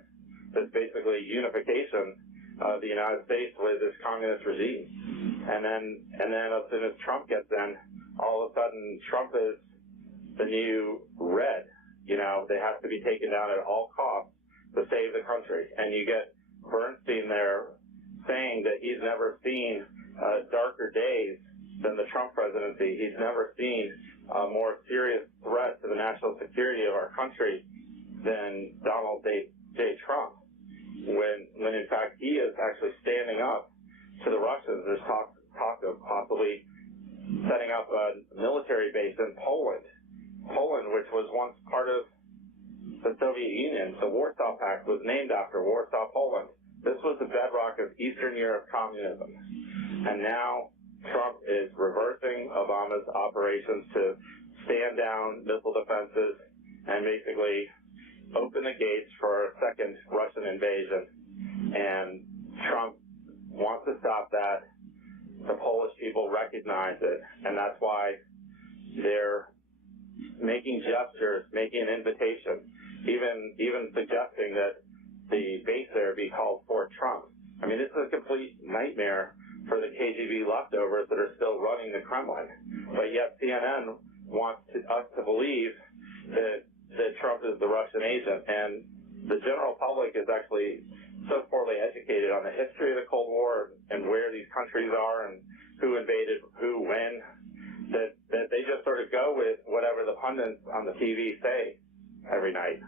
this basically unification of the United States with this communist regime. And then as soon as Trump gets in, all of a sudden Trump is the new red. They have to be taken down at all costs to save the country. And you get Bernstein there saying that he's never seen darker days than the Trump presidency. He's never seen a more serious threat to the national security of our country than Donald J. Trump. When in fact he is actually standing up to the Russians. There's talk of possibly setting up a military base in Poland, which was once part of the Soviet Union. The Warsaw Pact was named after Warsaw, Poland. This was the bedrock of Eastern Europe communism. And now Trump is reversing Obama's operations to stand down missile defenses and basically open the gates for a second Russian invasion. And Trump wants to stop that. The Polish people recognize it, and that's why gestures, making an invitation, even suggesting that the base there be called Fort Trump. I mean, it's a complete nightmare for the KGB leftovers that are still running the Kremlin. But yet CNN wants us to believe that Trump is the Russian agent. And the general public is actually so poorly educated on the history of the Cold War and where these countries are and who invaded who when, that they just sort of go with whatever the pundits on the TV say every night.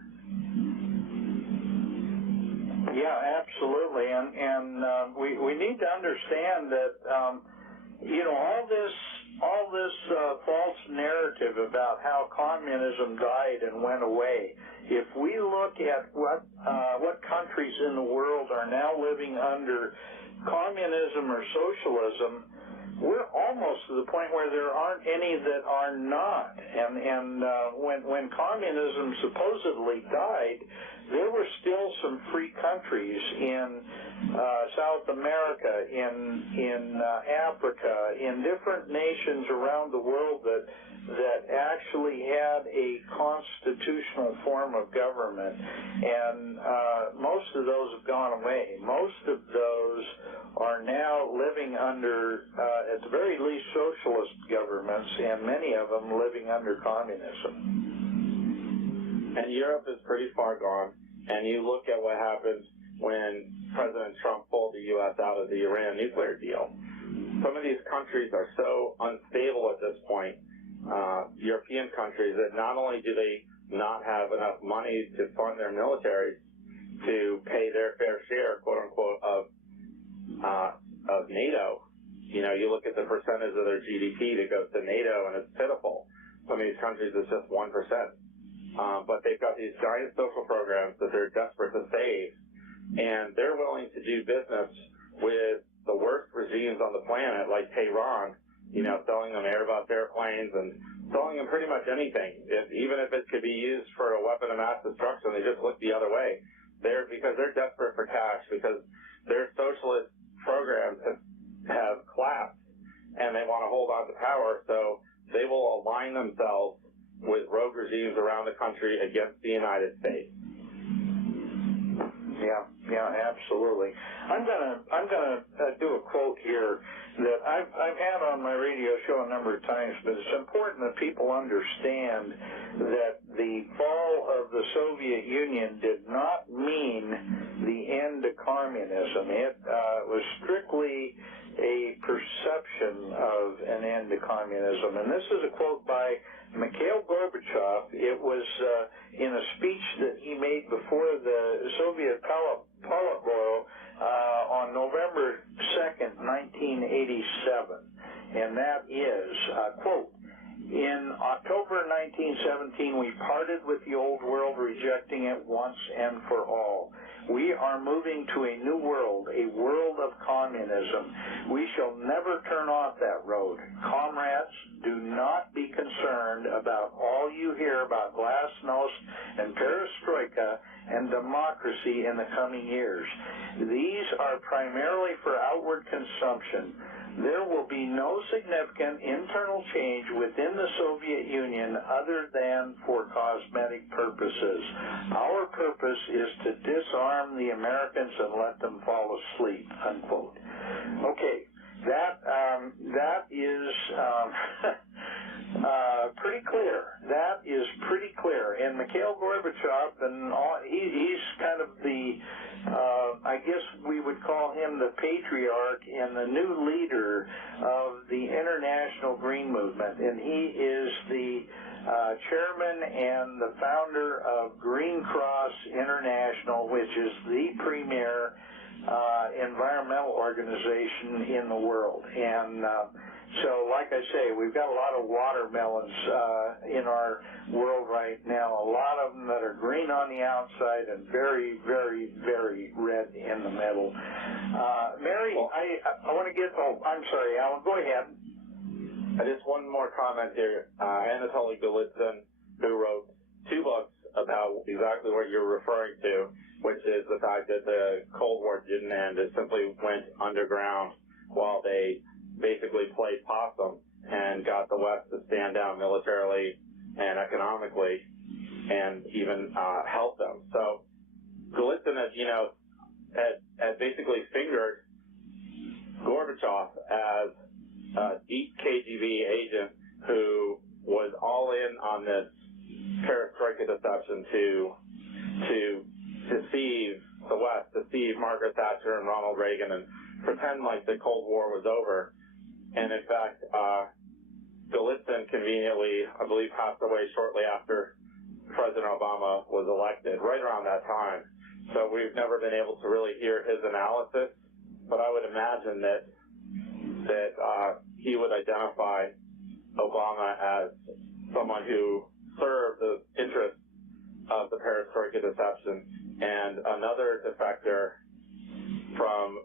Yeah, absolutely, and we need to understand that all this false narrative about how communism died and went away. If we look at what countries in the world are now living under communism or socialism, we're almost to the point where there aren't any that are not. And when communism supposedly died, there were still some free countries in South America, in Africa, in different nations around the world that actually had a constitutional form of government, and most of those have gone away. Most of those are now living under, at the very least, socialist governments, and many of them living under communism. And Europe is pretty far gone, and you look at what happened when President Trump pulled the U.S. out of the Iran nuclear deal. Some of these countries are so unstable at this point, European countries, that not only do they not have enough money to fund their militaries to pay their fair share, quote unquote, of NATO. You know, you look at the percentage of their GDP that goes to NATO, and it's pitiful. Some of these countries, it's just 1%. But they've got these giant social programs that they're desperate to save, and they're willing to do business with the worst regimes on the planet, like Tehran, you know, selling them Airbus airplanes and selling them pretty much anything. Even if it could be used for a weapon of mass destruction, they just look the other way. Because they're desperate for cash, because their socialist programs have collapsed, and they want to hold on to power, so they will align themselves with rogue regimes around the country against the United States. Yeah, absolutely. I'm gonna do a quote here that I've had on my radio show a number of times, but it's important that people understand that the fall of the Soviet Union did not mean the end of communism. It was strictly a perception of an end to communism. And this is a quote by Mikhail Gorbachev. It was in a speech that he made before the Soviet Politburo on November 2nd, 1987. And that is, quote, "In October 1917, we parted with the old world, rejecting it once and for all. We are moving to a new world, a world of communism. We shall never turn off that road. Comrades, do not be concerned about all you hear about glasnost and perestroika and democracy in the coming years. These are primarily for outward consumption. There will be no significant internal change within the Soviet Union other than for cosmetic purposes. Our purpose is to disarm the Americans and let them fall asleep," unquote. Okay, that is pretty clear. That is pretty clear. And Mikhail Gorbachev, and he's kind of the, I guess we would call him the patriarch and the new leader of the International Green Movement. And he is the chairman and the founder of Green Cross International, which is the premier environmental organization in the world. And so, like I say, we've got a lot of watermelons in our world right now, a lot of them that are green on the outside and very, very, very red in the middle. Mary, I want to get, I'm sorry, Alan, go ahead. Just one more comment here. Anatoly Golitsyn, who wrote 2 books about exactly what you're referring to, which is the fact that the Cold War didn't end. It simply went underground while they basically played possum and got the West to stand down militarily and economically, and even help them. So Golitsyn had basically fingered Gorbachev as a deep KGB agent who was all in on this perestroika deception to deceive the West, deceive Margaret Thatcher and Ronald Reagan, and pretend like the Cold War was over. And in fact, Golitsyn conveniently, I believe, passed away shortly after President Obama was elected, right around that time. So we've never been able to really hear his analysis, but I would imagine that he would identify Obama as someone who served the interests of the perestroika deception. And another defector from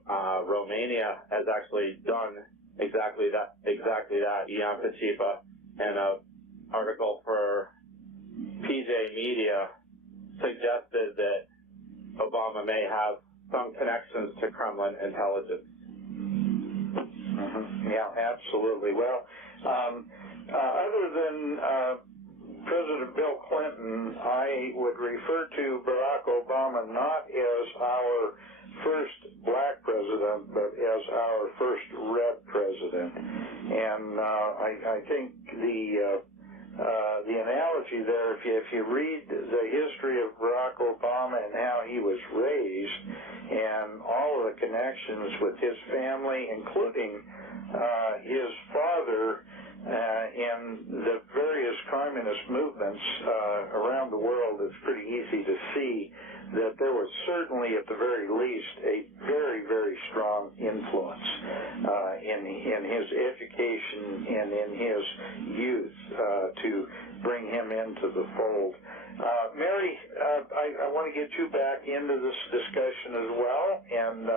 Romania has actually done exactly that. Ian Pachipa, in an article for PJ Media, suggested that Obama may have some connections to Kremlin intelligence. Mm-hmm. Yeah, absolutely. Well, other than President Bill Clinton, I would refer to Barack Obama not as our first black president, but as our first red president. And I think the analogy there, if you read the history of Barack Obama and how he was raised, and all of the connections with his family, including his father, and the various communist movements around the world, it's pretty easy to see that there was certainly, at the very least, a very, very strong influence in his education and in his youth to bring him into the fold. Mary, I want to get you back into this discussion as well, and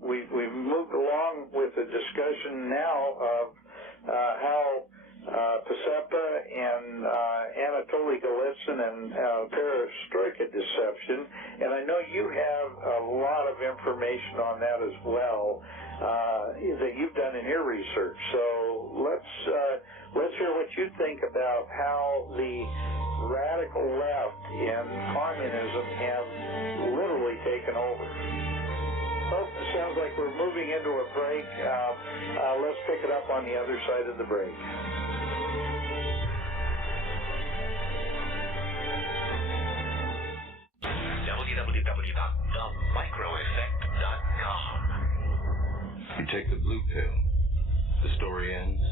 we've moved along with the discussion now of how Pacepa and Anatoly Golitsyn and perestroika deception, and I know you have a lot of information on that as well that you've done in your research. So let's hear what you think about how the radical left and communism have literally taken over. Oh, it sounds like we're moving into a break. Let's pick it up on the other side of the break. www.themicroeffect.com. You take the blue pill. The story ends.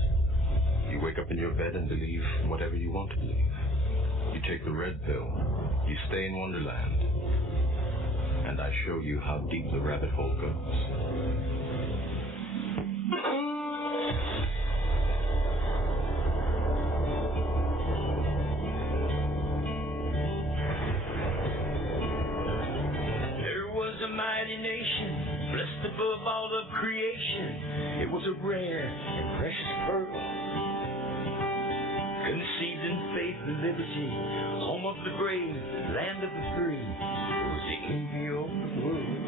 You wake up in your bed and believe whatever you want to believe. You take the red pill. You stay in Wonderland. And I show you how deep the rabbit hole goes. There was a mighty nation, blessed above all of creation. It was a rare and precious pearl, conceived in faith and liberty, home of the brave, land of the free. It was the envy of the world.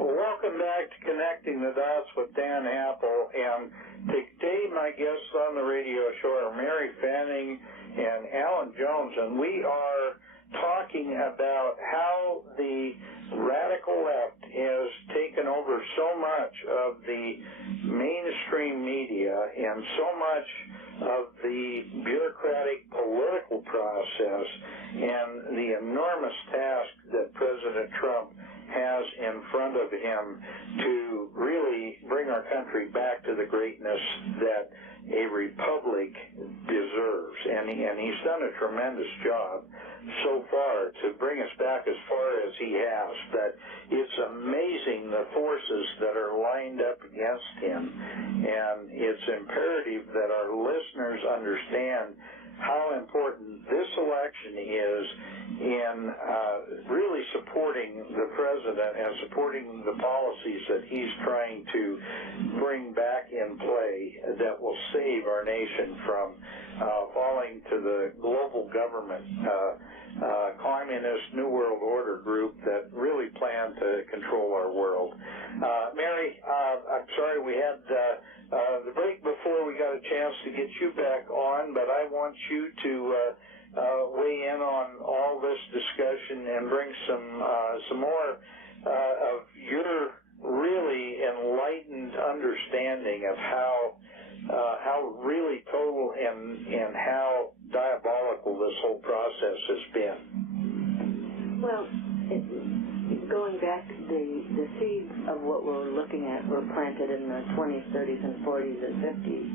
Well, welcome back to Connecting the Dots with Dan Apple. And today my guests on the radio show are Mary Fanning and Alan Jones, and we are talking about how the radical left has taken over so much of the mainstream media and so much of the bureaucratic political process and the enormous task that President Trump has in front of him to really bring our country back to the greatness that a republic deserves. And he's done a tremendous job so far to bring us back as far as he has. But it's amazing the forces that are lined up against him. And it's imperative that our listeners understand how important this election is in really supporting the president and supporting the policies that he's trying to bring back in play that will save our nation from falling to the global government, communist New World Order group that really plan to control our world. Mary, I'm sorry we had the break before we got a chance to get you back on, but I want you to weigh in on all this discussion and bring some more of your really enlightened understanding of how really total and how diabolical this whole process has been. Well, going back, the seeds of what we're looking at were planted in the 20s, 30s, and 40s and 50s,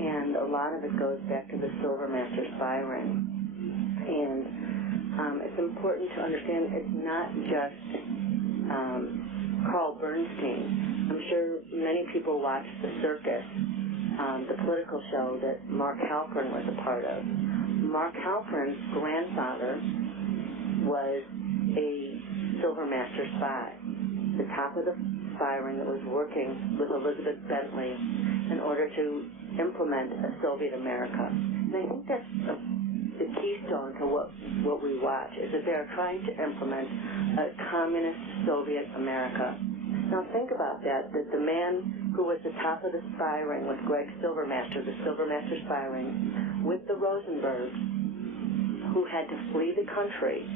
and a lot of it goes back to the Silver Master spy ring. And it's important to understand it's not just Carl Bernstein. I'm sure many people watch The Circus, the political show that Mark Halperin was a part of. Mark Halperin's grandfather was a Silver Master spy, the top of the spy ring that was working with Elizabeth Bentley in order to implement a Soviet America. And I think that's the keystone to what we watch, is that they are trying to implement a communist Soviet America. Now think about that the man who was the top of the spy ring with Greg Silvermaster, the Silvermaster spy ring, with the Rosenbergs, who had to flee the country,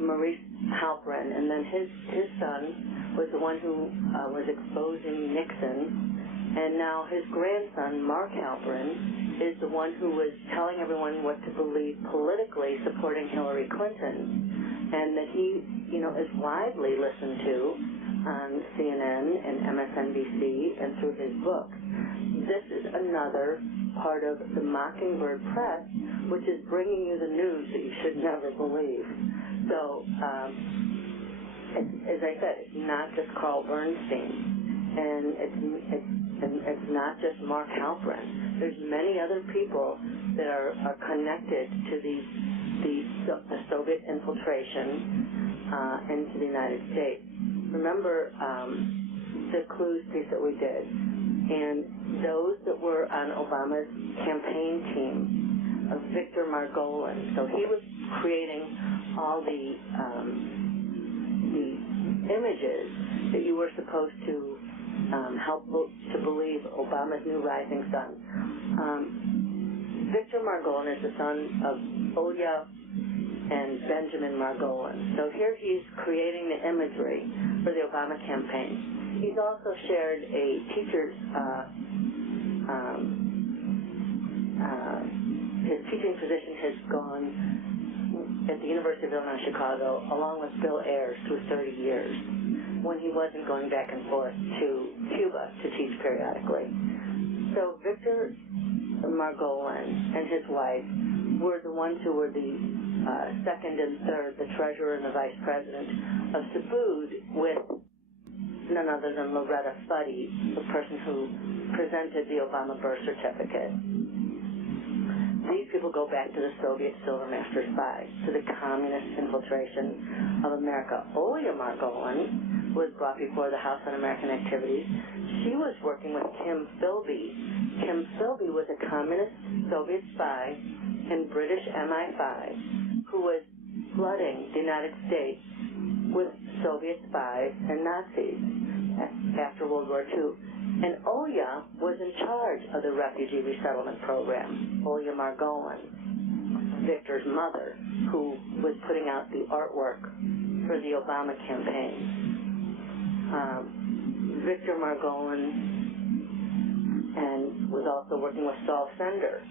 Maurice Halperin, and then his son was the one who was exposing Nixon, and now his grandson, Mark Halperin, is the one who was telling everyone what to believe politically, supporting Hillary Clinton, and that he, is widely listened to on CNN and MSNBC and through his book. This is another part of the Mockingbird Press, which is bringing you the news that you should never believe. So, as I said, it's not just Carl Bernstein, and it's not just Mark Halperin. There's many other people that are connected to the Soviet infiltration into the United States. Remember the clues piece that we did, and those that were on Obama's campaign team of Victor Margolin. So he was creating all the images that you were supposed to help to believe Obama's new rising sun. Victor Margolin is the son of Olya and Benjamin Margolin. So here he's creating the imagery for the Obama campaign. He's also shared a teacher's, his teaching position has gone at the University of Illinois Chicago, along with Bill Ayers, to 30 years, when he wasn't going back and forth to Cuba to teach periodically. So Victor Margolin and his wife were the ones who were the second and third, the treasurer and the vice president of Subud, with none other than Loretta Fuddy, the person who presented the Obama birth certificate. These people go back to the Soviet Silver Master spies, to the communist infiltration of America. Olya Margolin was brought before the House On-American Activities. She was working with Kim Philby. Kim Philby was a communist Soviet spy and British MI5 who was flooding the United States with Soviet spies and Nazis after World War II. And Olya was in charge of the refugee resettlement program, Olya Margolin, Victor's mother, who was putting out the artwork for the Obama campaign. Victor Margolin and was also working with Saul Sender.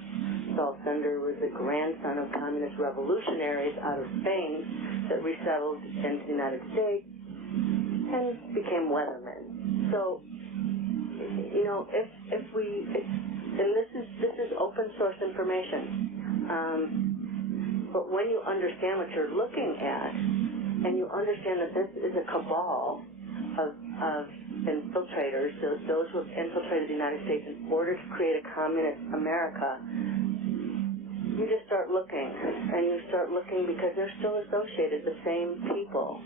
Saul Sender was the grandson of communist revolutionaries out of Spain that resettled into the United States and became weathermen. So, and this is open source information. But when you understand what you're looking at, and you understand that this is a cabal of infiltrators, those who have infiltrated the United States in order to create a communist America, you just start looking, and you start looking because they're still associated. The same people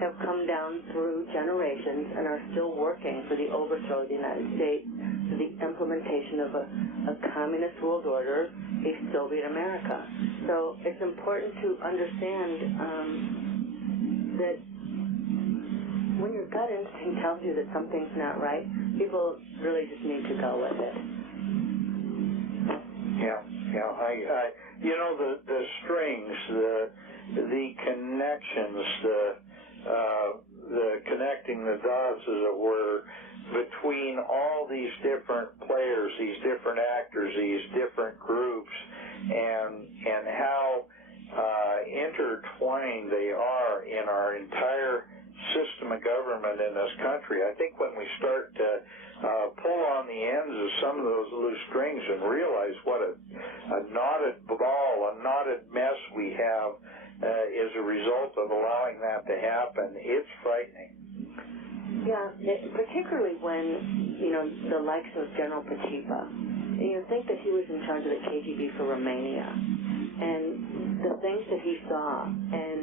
have come down through generations and are still working for the overthrow of the United States, for the implementation of a communist world order, a Soviet America. So it's important to understand that when your gut instinct tells you that something's not right, people really just need to go with it. Yeah. You know, the strings, the connections, the connecting the dots, as it were, between all these different players, these different actors, these different groups, and how intertwined they are in our entire system of government in this country. I think when we start to pull on the ends of some of those loose strings and realize what a knotted ball, a knotted mess we have as a result of allowing that to happen, it's frightening. Yeah, particularly when, you know, the likes of General Pachipa, you think that he was in charge of the KGB for Romania, and the things that he saw, and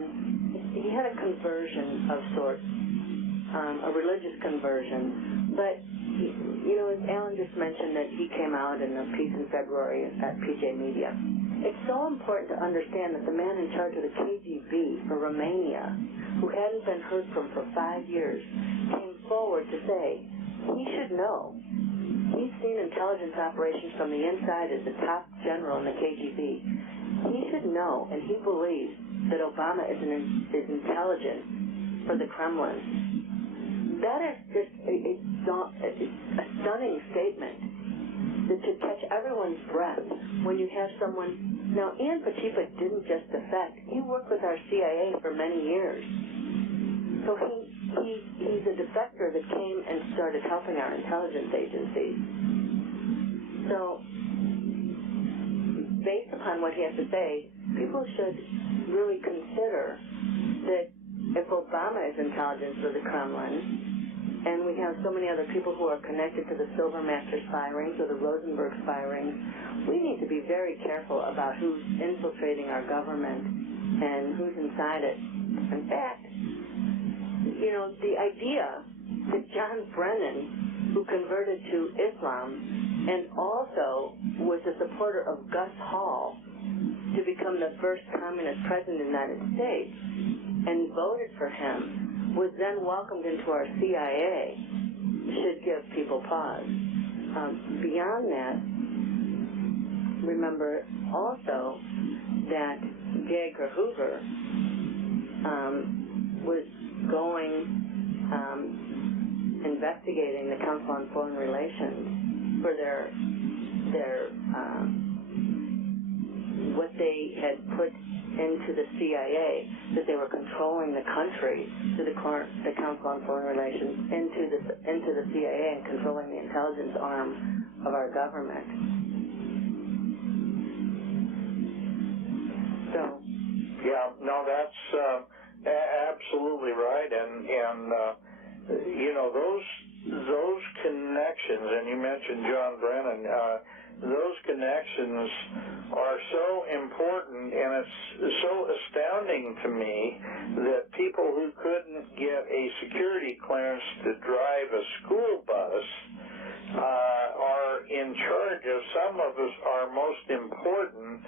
he had a conversion of sorts, a religious conversion, but, you know, as Alan just mentioned that he came out in a piece in February at PJ Media, it's so important to understand that the man in charge of the KGB for Romania, who hadn't been heard from for 5 years, came forward to say he should know. He's seen intelligence operations from the inside as the top general in the KGB. He should know, and he believes that Obama is intelligent for the Kremlin. That is just a stunning statement that should catch everyone's breath when you have someone. Now, Ian Pachipa didn't just defect. He worked with our CIA for many years. So he's a defector that came and started helping our intelligence agencies. So, based upon what he has to say, people should really consider that if Obama is intelligence for the Kremlin, and we have so many other people who are connected to the Silver Masters firings or the Rosenberg firings, we need to be very careful about who's infiltrating our government and who's inside it. In fact, you know, the idea that John Brennan, who converted to Islam and also was a supporter of Gus Hall to become the first communist president of the United States and voted for him, was then welcomed into our CIA, should give people pause. Beyond that, remember also that J. Edgar Hoover was investigating the Council on Foreign Relations for their what they had put into the CIA, that they were controlling the country through the Council on Foreign Relations into the CIA and controlling the intelligence arm of our government. So, yeah, no, that's absolutely right, and you know, those connections, and you mentioned John Brennan. Those connections are so important, and it's so astounding to me that people who couldn't get a security clearance to drive a school bus are in charge of some of our most important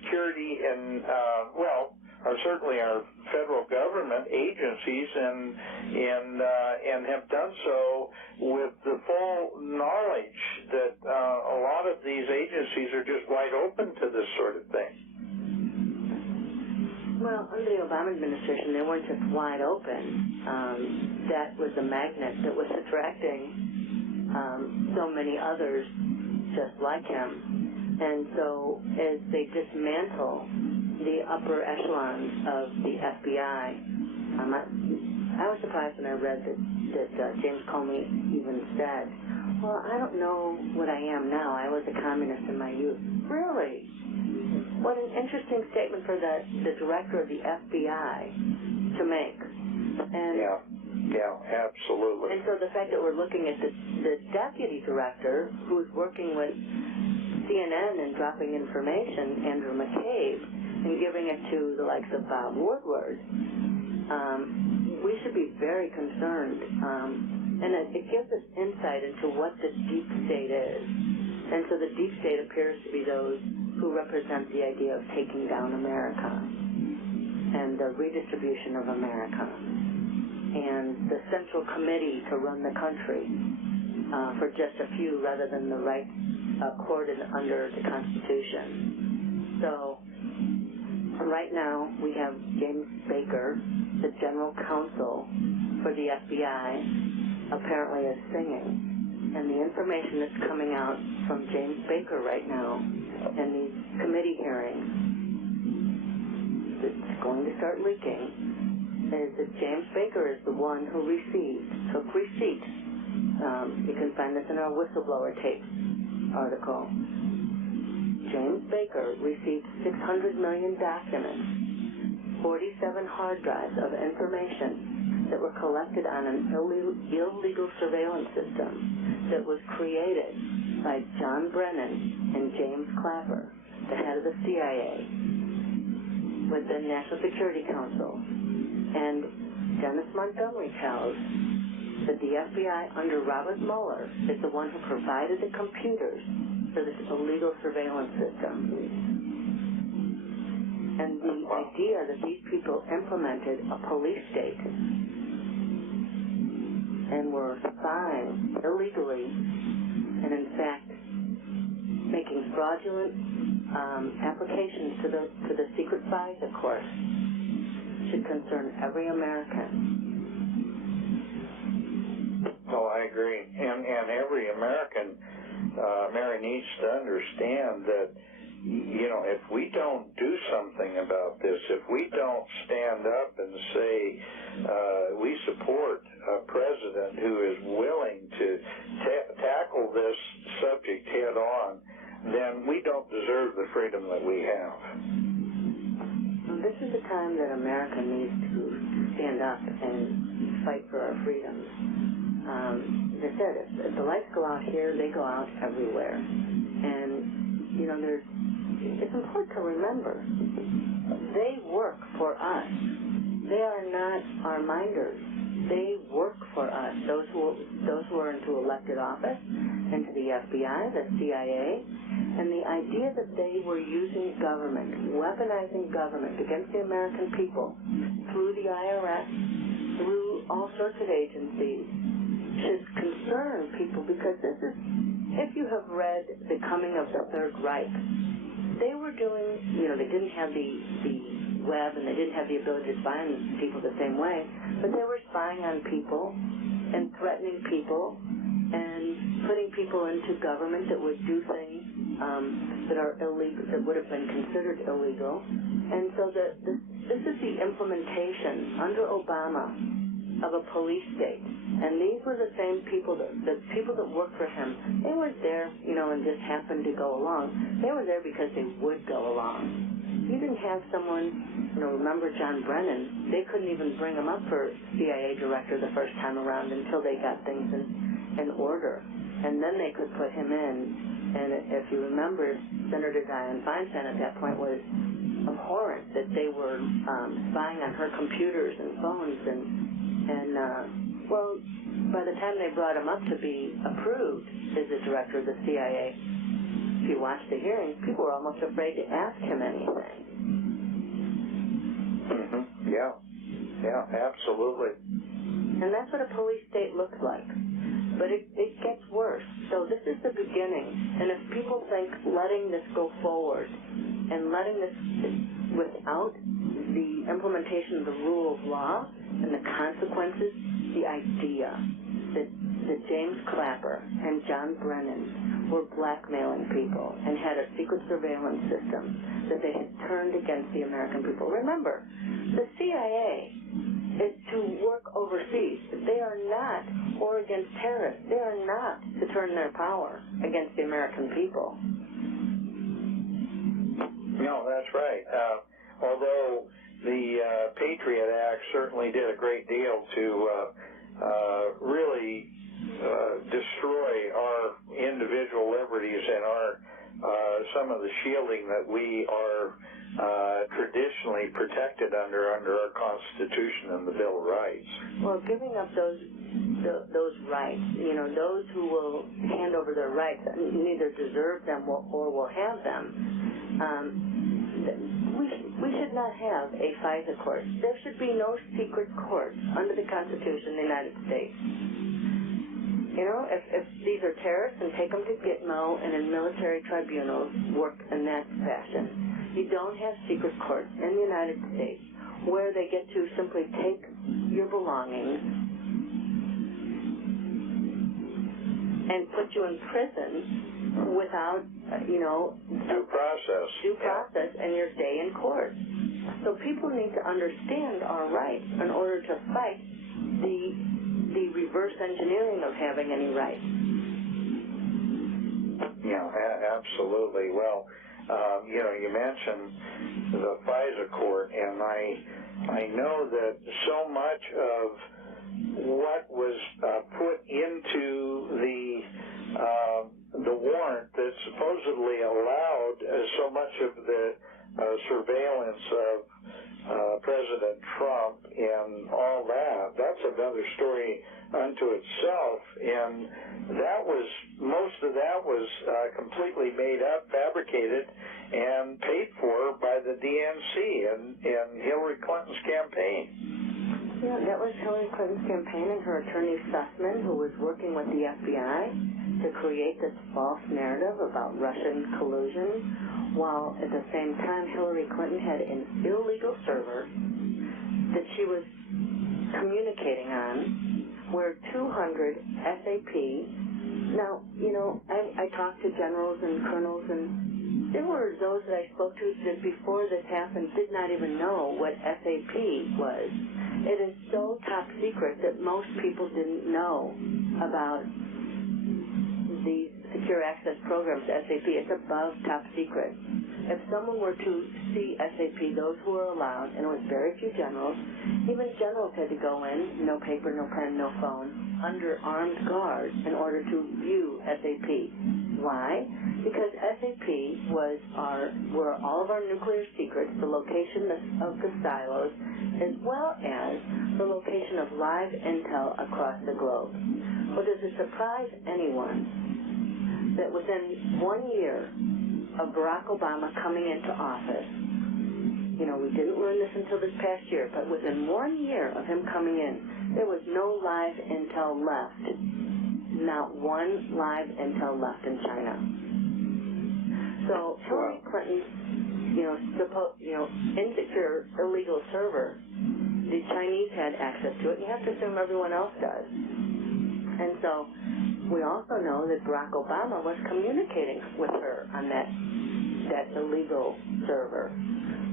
security and, are certainly our federal government agencies, and have done so with the full knowledge that a lot of these agencies are just wide open to this sort of thing. Well, under the Obama administration, they weren't just wide open. That was a magnet that was attracting so many others just like him. And so as they dismantle the upper echelons of the FBI, I was surprised when I read that James Comey even said, well, I don't know what I am now. I was a communist in my youth. Really? What an interesting statement for the director of the FBI to make. And yeah, absolutely. And so the fact that we're looking at the deputy director who's working with CNN and dropping information, Andrew McCabe, and giving it to the likes of Bob Woodward, we should be very concerned. And it gives us insight into what the deep state is. And so the deep state appears to be those who represent the idea of taking down America and the redistribution of America. and the central committee to run the country for just a few rather than the rights accorded under the Constitution. So right now we have James Baker, the general counsel for the FBI, apparently is singing. And the information that's coming out from James Baker right now in these committee hearings that's going to start leaking is that James Baker is the one who took receipts. You can find this in our whistleblower tape article. James Baker received 600 million documents, 47 hard drives of information that were collected on an illegal surveillance system that was created by John Brennan and James Clapper, the head of the CIA, with the National Security Council. And Dennis Montgomery tells that the FBI under Robert Mueller is the one who provided the computers for this illegal surveillance system. And the idea that these people implemented a police state and were spying illegally and in fact making fraudulent applications to the secret FISA course should concern every American. Oh, I agree. And every American, Mary, needs to understand that, you know, if we don't do something about this, if we don't stand up and say we support a president who is willing to tackle this subject head on, then we don't deserve the freedom that we have. This is the time that America needs to stand up and fight for our freedoms. As I said, if the lights go out here, they go out everywhere. And, you know, it's important to remember, they work for us. They are not our minders. They work for us. Those who are into elected office, into the FBI, the CIA, and the idea that they were using government, weaponizing government against the American people through the IRS, through all sorts of agencies, should concern people, because this is, if you have read The Coming of the Third Reich, they were doing, you know, they didn't have the web and they didn't have the ability to spy on people the same way, but they were spying on people and threatening people and putting people into government that would do things that are illegal, that would have been considered illegal. And so this is the implementation under Obama of a police state. And these were the same people, the people that worked for him. They weren't there, you know, and just happened to go along. They were there because they would go along. You didn't have someone, you know, remember John Brennan, they couldn't even bring him up for CIA director the first time around until they got things in order. And then they could put him in. And if you remember, Senator Dianne Feinstein at that point was abhorrent that they were spying on her computers and phones well, by the time they brought him up to be approved as the director of the CIA, if you watch the hearings, people were almost afraid to ask him anything. Mm-hmm. Yeah, absolutely. And that's what a police state looks like. But it gets worse. So this is the beginning. And if people think letting this go forward and letting this without the implementation of the rule of law and the consequences, the idea that James Clapper and John Brennan were blackmailing people and had a secret surveillance system that they had turned against the American people. Remember, the CIA is to work overseas. They are not, or against terrorists. They are not to turn their power against the American people. No, that's right. Although the Patriot Act certainly did a great deal to really destroy our individual liberties and our some of the shielding that we are traditionally protected under our Constitution and the Bill of Rights. Well, giving up those rights, you know, those who will hand over their rights neither deserve them or will have them. we should not have a FISA court. There should be no secret courts under the Constitution of the United States. You know, if these are terrorists, then take them to Gitmo and in military tribunals work in that fashion. You don't have secret courts in the United States where they get to simply take your belongings and put you in prison without, due process and your day in court. So people need to understand our rights in order to fight the reverse engineering of having any rights. Yeah, absolutely. Well, you mentioned the FISA court, and I know that so much of what was put into the warrant that supposedly allowed so much of the surveillance of President Trump and all that's another story unto itself, and most of that was completely made up, fabricated, and paid for by the DNC and Hillary Clinton's campaign. Yeah, that was Hillary Clinton's campaign and her attorney Sussman, who was working with the FBI to create this false narrative about Russian collusion, while at the same time Hillary Clinton had an illegal server that she was communicating on where 200 SAP, now, I talked to generals and colonels, and there were those that I spoke to that before this happened did not even know what SAP was. It is so top secret that most people didn't know about these secure access programs, SAP. It's above top secret. If someone were to see SAP, those who were allowed, and it was very few generals, even generals had to go in, no paper, no pen, no phone, under armed guard in order to view SAP. Why? Because SAP were all of our nuclear secrets, the location of the silos, as well as the location of live intel across the globe. Well, does it surprise anyone that within 1 year of Barack Obama coming into office, we didn't learn this until this past year, but within 1 year of him coming in, there was no live intel left. Not one live intel left in China. So Hillary Clinton's, insecure, illegal server, the Chinese had access to it, and you have to assume everyone else does. And so we also know that Barack Obama was communicating with her on that illegal server.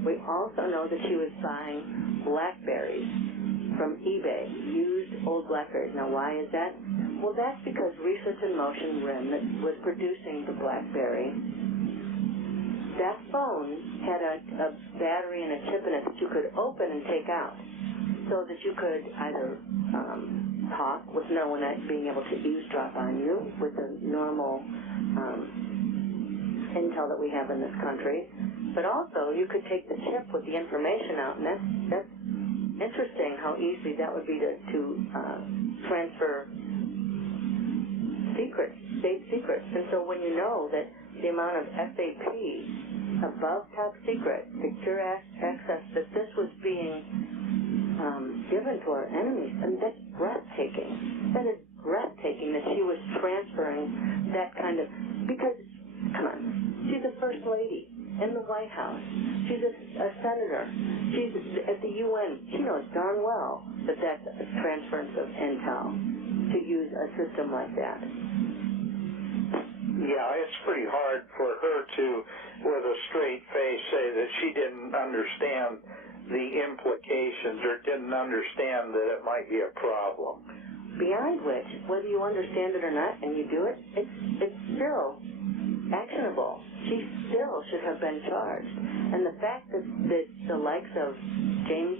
We also know that she was buying BlackBerries from eBay, used old BlackBerries. Now, why is that? Well, that's because Research in Motion RIM that was producing the BlackBerry, that phone had a battery and a chip in it that you could open and take out so that you could either talk with no one being able to eavesdrop on you with the normal intel that we have in this country, but also you could take the chip with the information out, and that's interesting how easy that would be to transfer secrets, state secrets. And so when you know that the amount of SAP above top secret, secure access, that this was being given to our enemies, and that's breathtaking. That is breathtaking that she was transferring that kind of, because, come on, she's a first lady in the White House. She's a senator. She's at the UN. She knows darn well that that's a transference of intel to use a system like that. Yeah, it's pretty hard for her to, with a straight face, say that she didn't understand the implications or didn't understand that it might be a problem. Beyond which, whether you understand it or not and you do it, it's still actionable. She still should have been charged. And the fact that the likes of James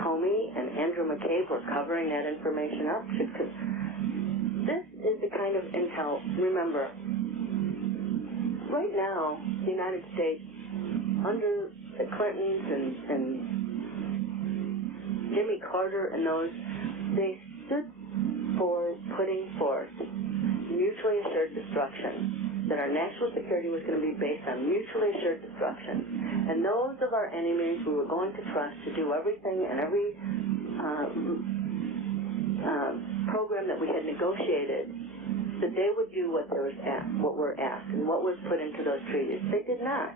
Comey and Andrew McCabe were covering that information up this is the kind of intel. Remember, right now, the United States, under the Clintons and Jimmy Carter and those, they stood for putting forth mutually assured destruction. that our national security was going to be based on mutually assured destruction. And those of our enemies we were going to trust to do everything and every program that we had negotiated, that they would do what were asked and what was put into those treaties. They did not.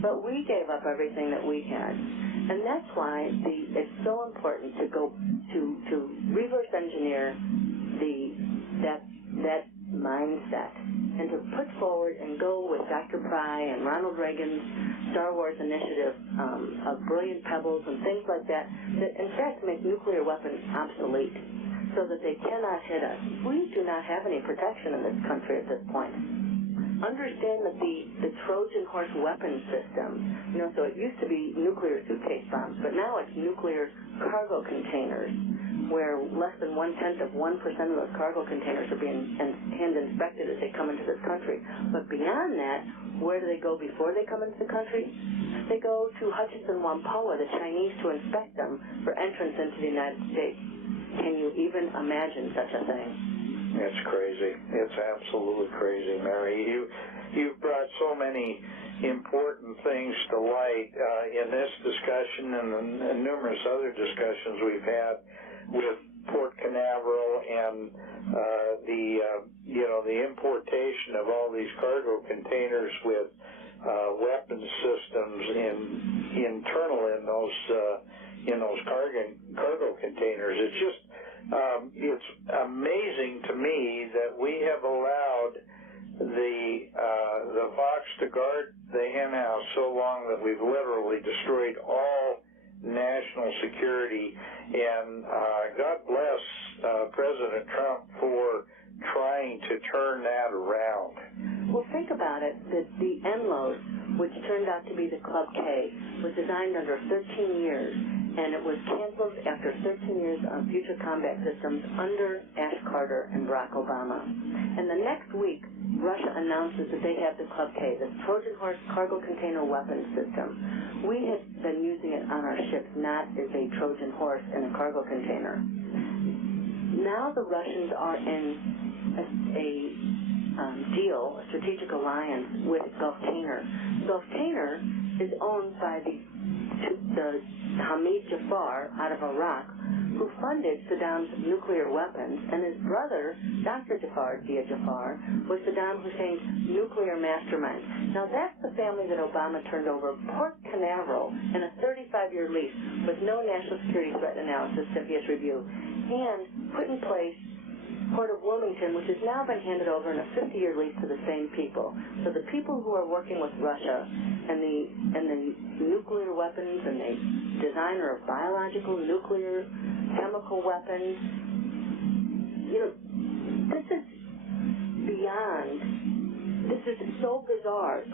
But we gave up everything that we had. And that's why it's so important to go to reverse engineer that mindset and to put forward and go with Dr. Pry and Ronald Reagan's Star Wars initiative of brilliant pebbles and things like that in fact make nuclear weapons obsolete so that they cannot hit us. We do not have any protection in this country at this point. Understand that the Trojan horse weapon system, so it used to be nuclear suitcase bombs, but now it's nuclear cargo containers, where less than 1/10 of 1% of those cargo containers are being hand inspected as they come into this country. But beyond that, where do they go before they come into the country? They go to Hutchinson Whampoa, the Chinese, to inspect them for entrance into the United States. Can you even imagine such a thing? It's crazy. It's absolutely crazy, Mary. You've brought so many important things to light in this discussion and numerous other discussions we've had with Port Canaveral and the importation of all these cargo containers with weapons systems internal in those cargo containers. It's just it's amazing to me that we have allowed the fox to guard the hen house so long that we've literally destroyed all national security. And God bless President Trump for trying to turn that around. Well, think about it, that the NLOS, which turned out to be the Club K, was designed under 13 years, and it was canceled after 13 years of future combat systems under Ash Carter and Barack Obama. And the next week, Russia announces that they have the Club K, the Trojan horse cargo container weapons system. We had been using it on our ships, not as a Trojan horse in a cargo container. Now the Russians are in a strategic alliance with Gulf Tainer. Gulf Tainer is owned by the Hamid Jafar out of Iraq, who funded Saddam's nuclear weapons, and his brother, Dr. Jafar, Dia Jafar, was Saddam Hussein's nuclear mastermind. Now that's the family that Obama turned over Port Canaveral in a 35-year lease with no national security threat analysis, CFIUS review, and put in place Port of Wilmington, which has now been handed over in a 50-year lease to the same people. So the people who are working with Russia and the nuclear weapons and the designer of biological, nuclear, chemical weapons, this is beyond. This is so bizarre.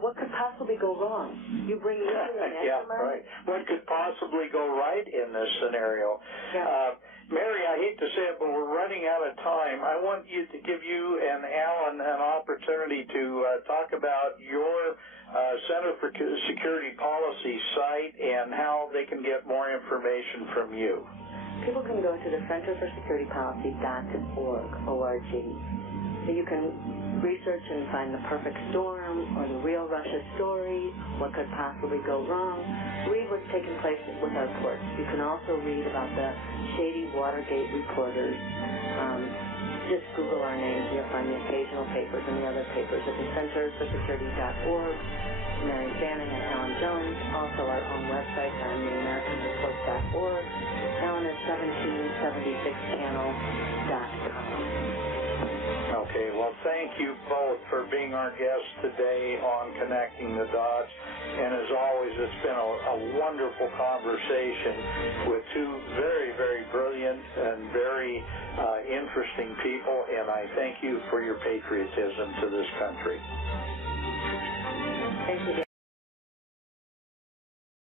What could possibly go wrong? You bring nuclear mastermind? Yeah, right. What could possibly go right in this scenario? Yeah. Mary, I hate to say it, but we're running out of time. I want you to give you and Alan an opportunity to talk about your Center for Security Policy site and how they can get more information from you. People can go to the centerforSecurityPolicy.org. You can research and find the perfect storm or the real Russia story, what could possibly go wrong. Read what's taking place with our ports. You can also read about the shady Watergate reporters. Just Google our names and you'll find the occasional papers and the other papers at the centerforsecurity.org, Mary Bannon and Alan Jones. Also our own website on theamericanreport.org. Alan is 1776channel.com. Okay, well, thank you both for being our guests today on Connecting the Dots. And as always, it's been a wonderful conversation with two very, very brilliant and very interesting people. And I thank you for your patriotism to this country. Thank you.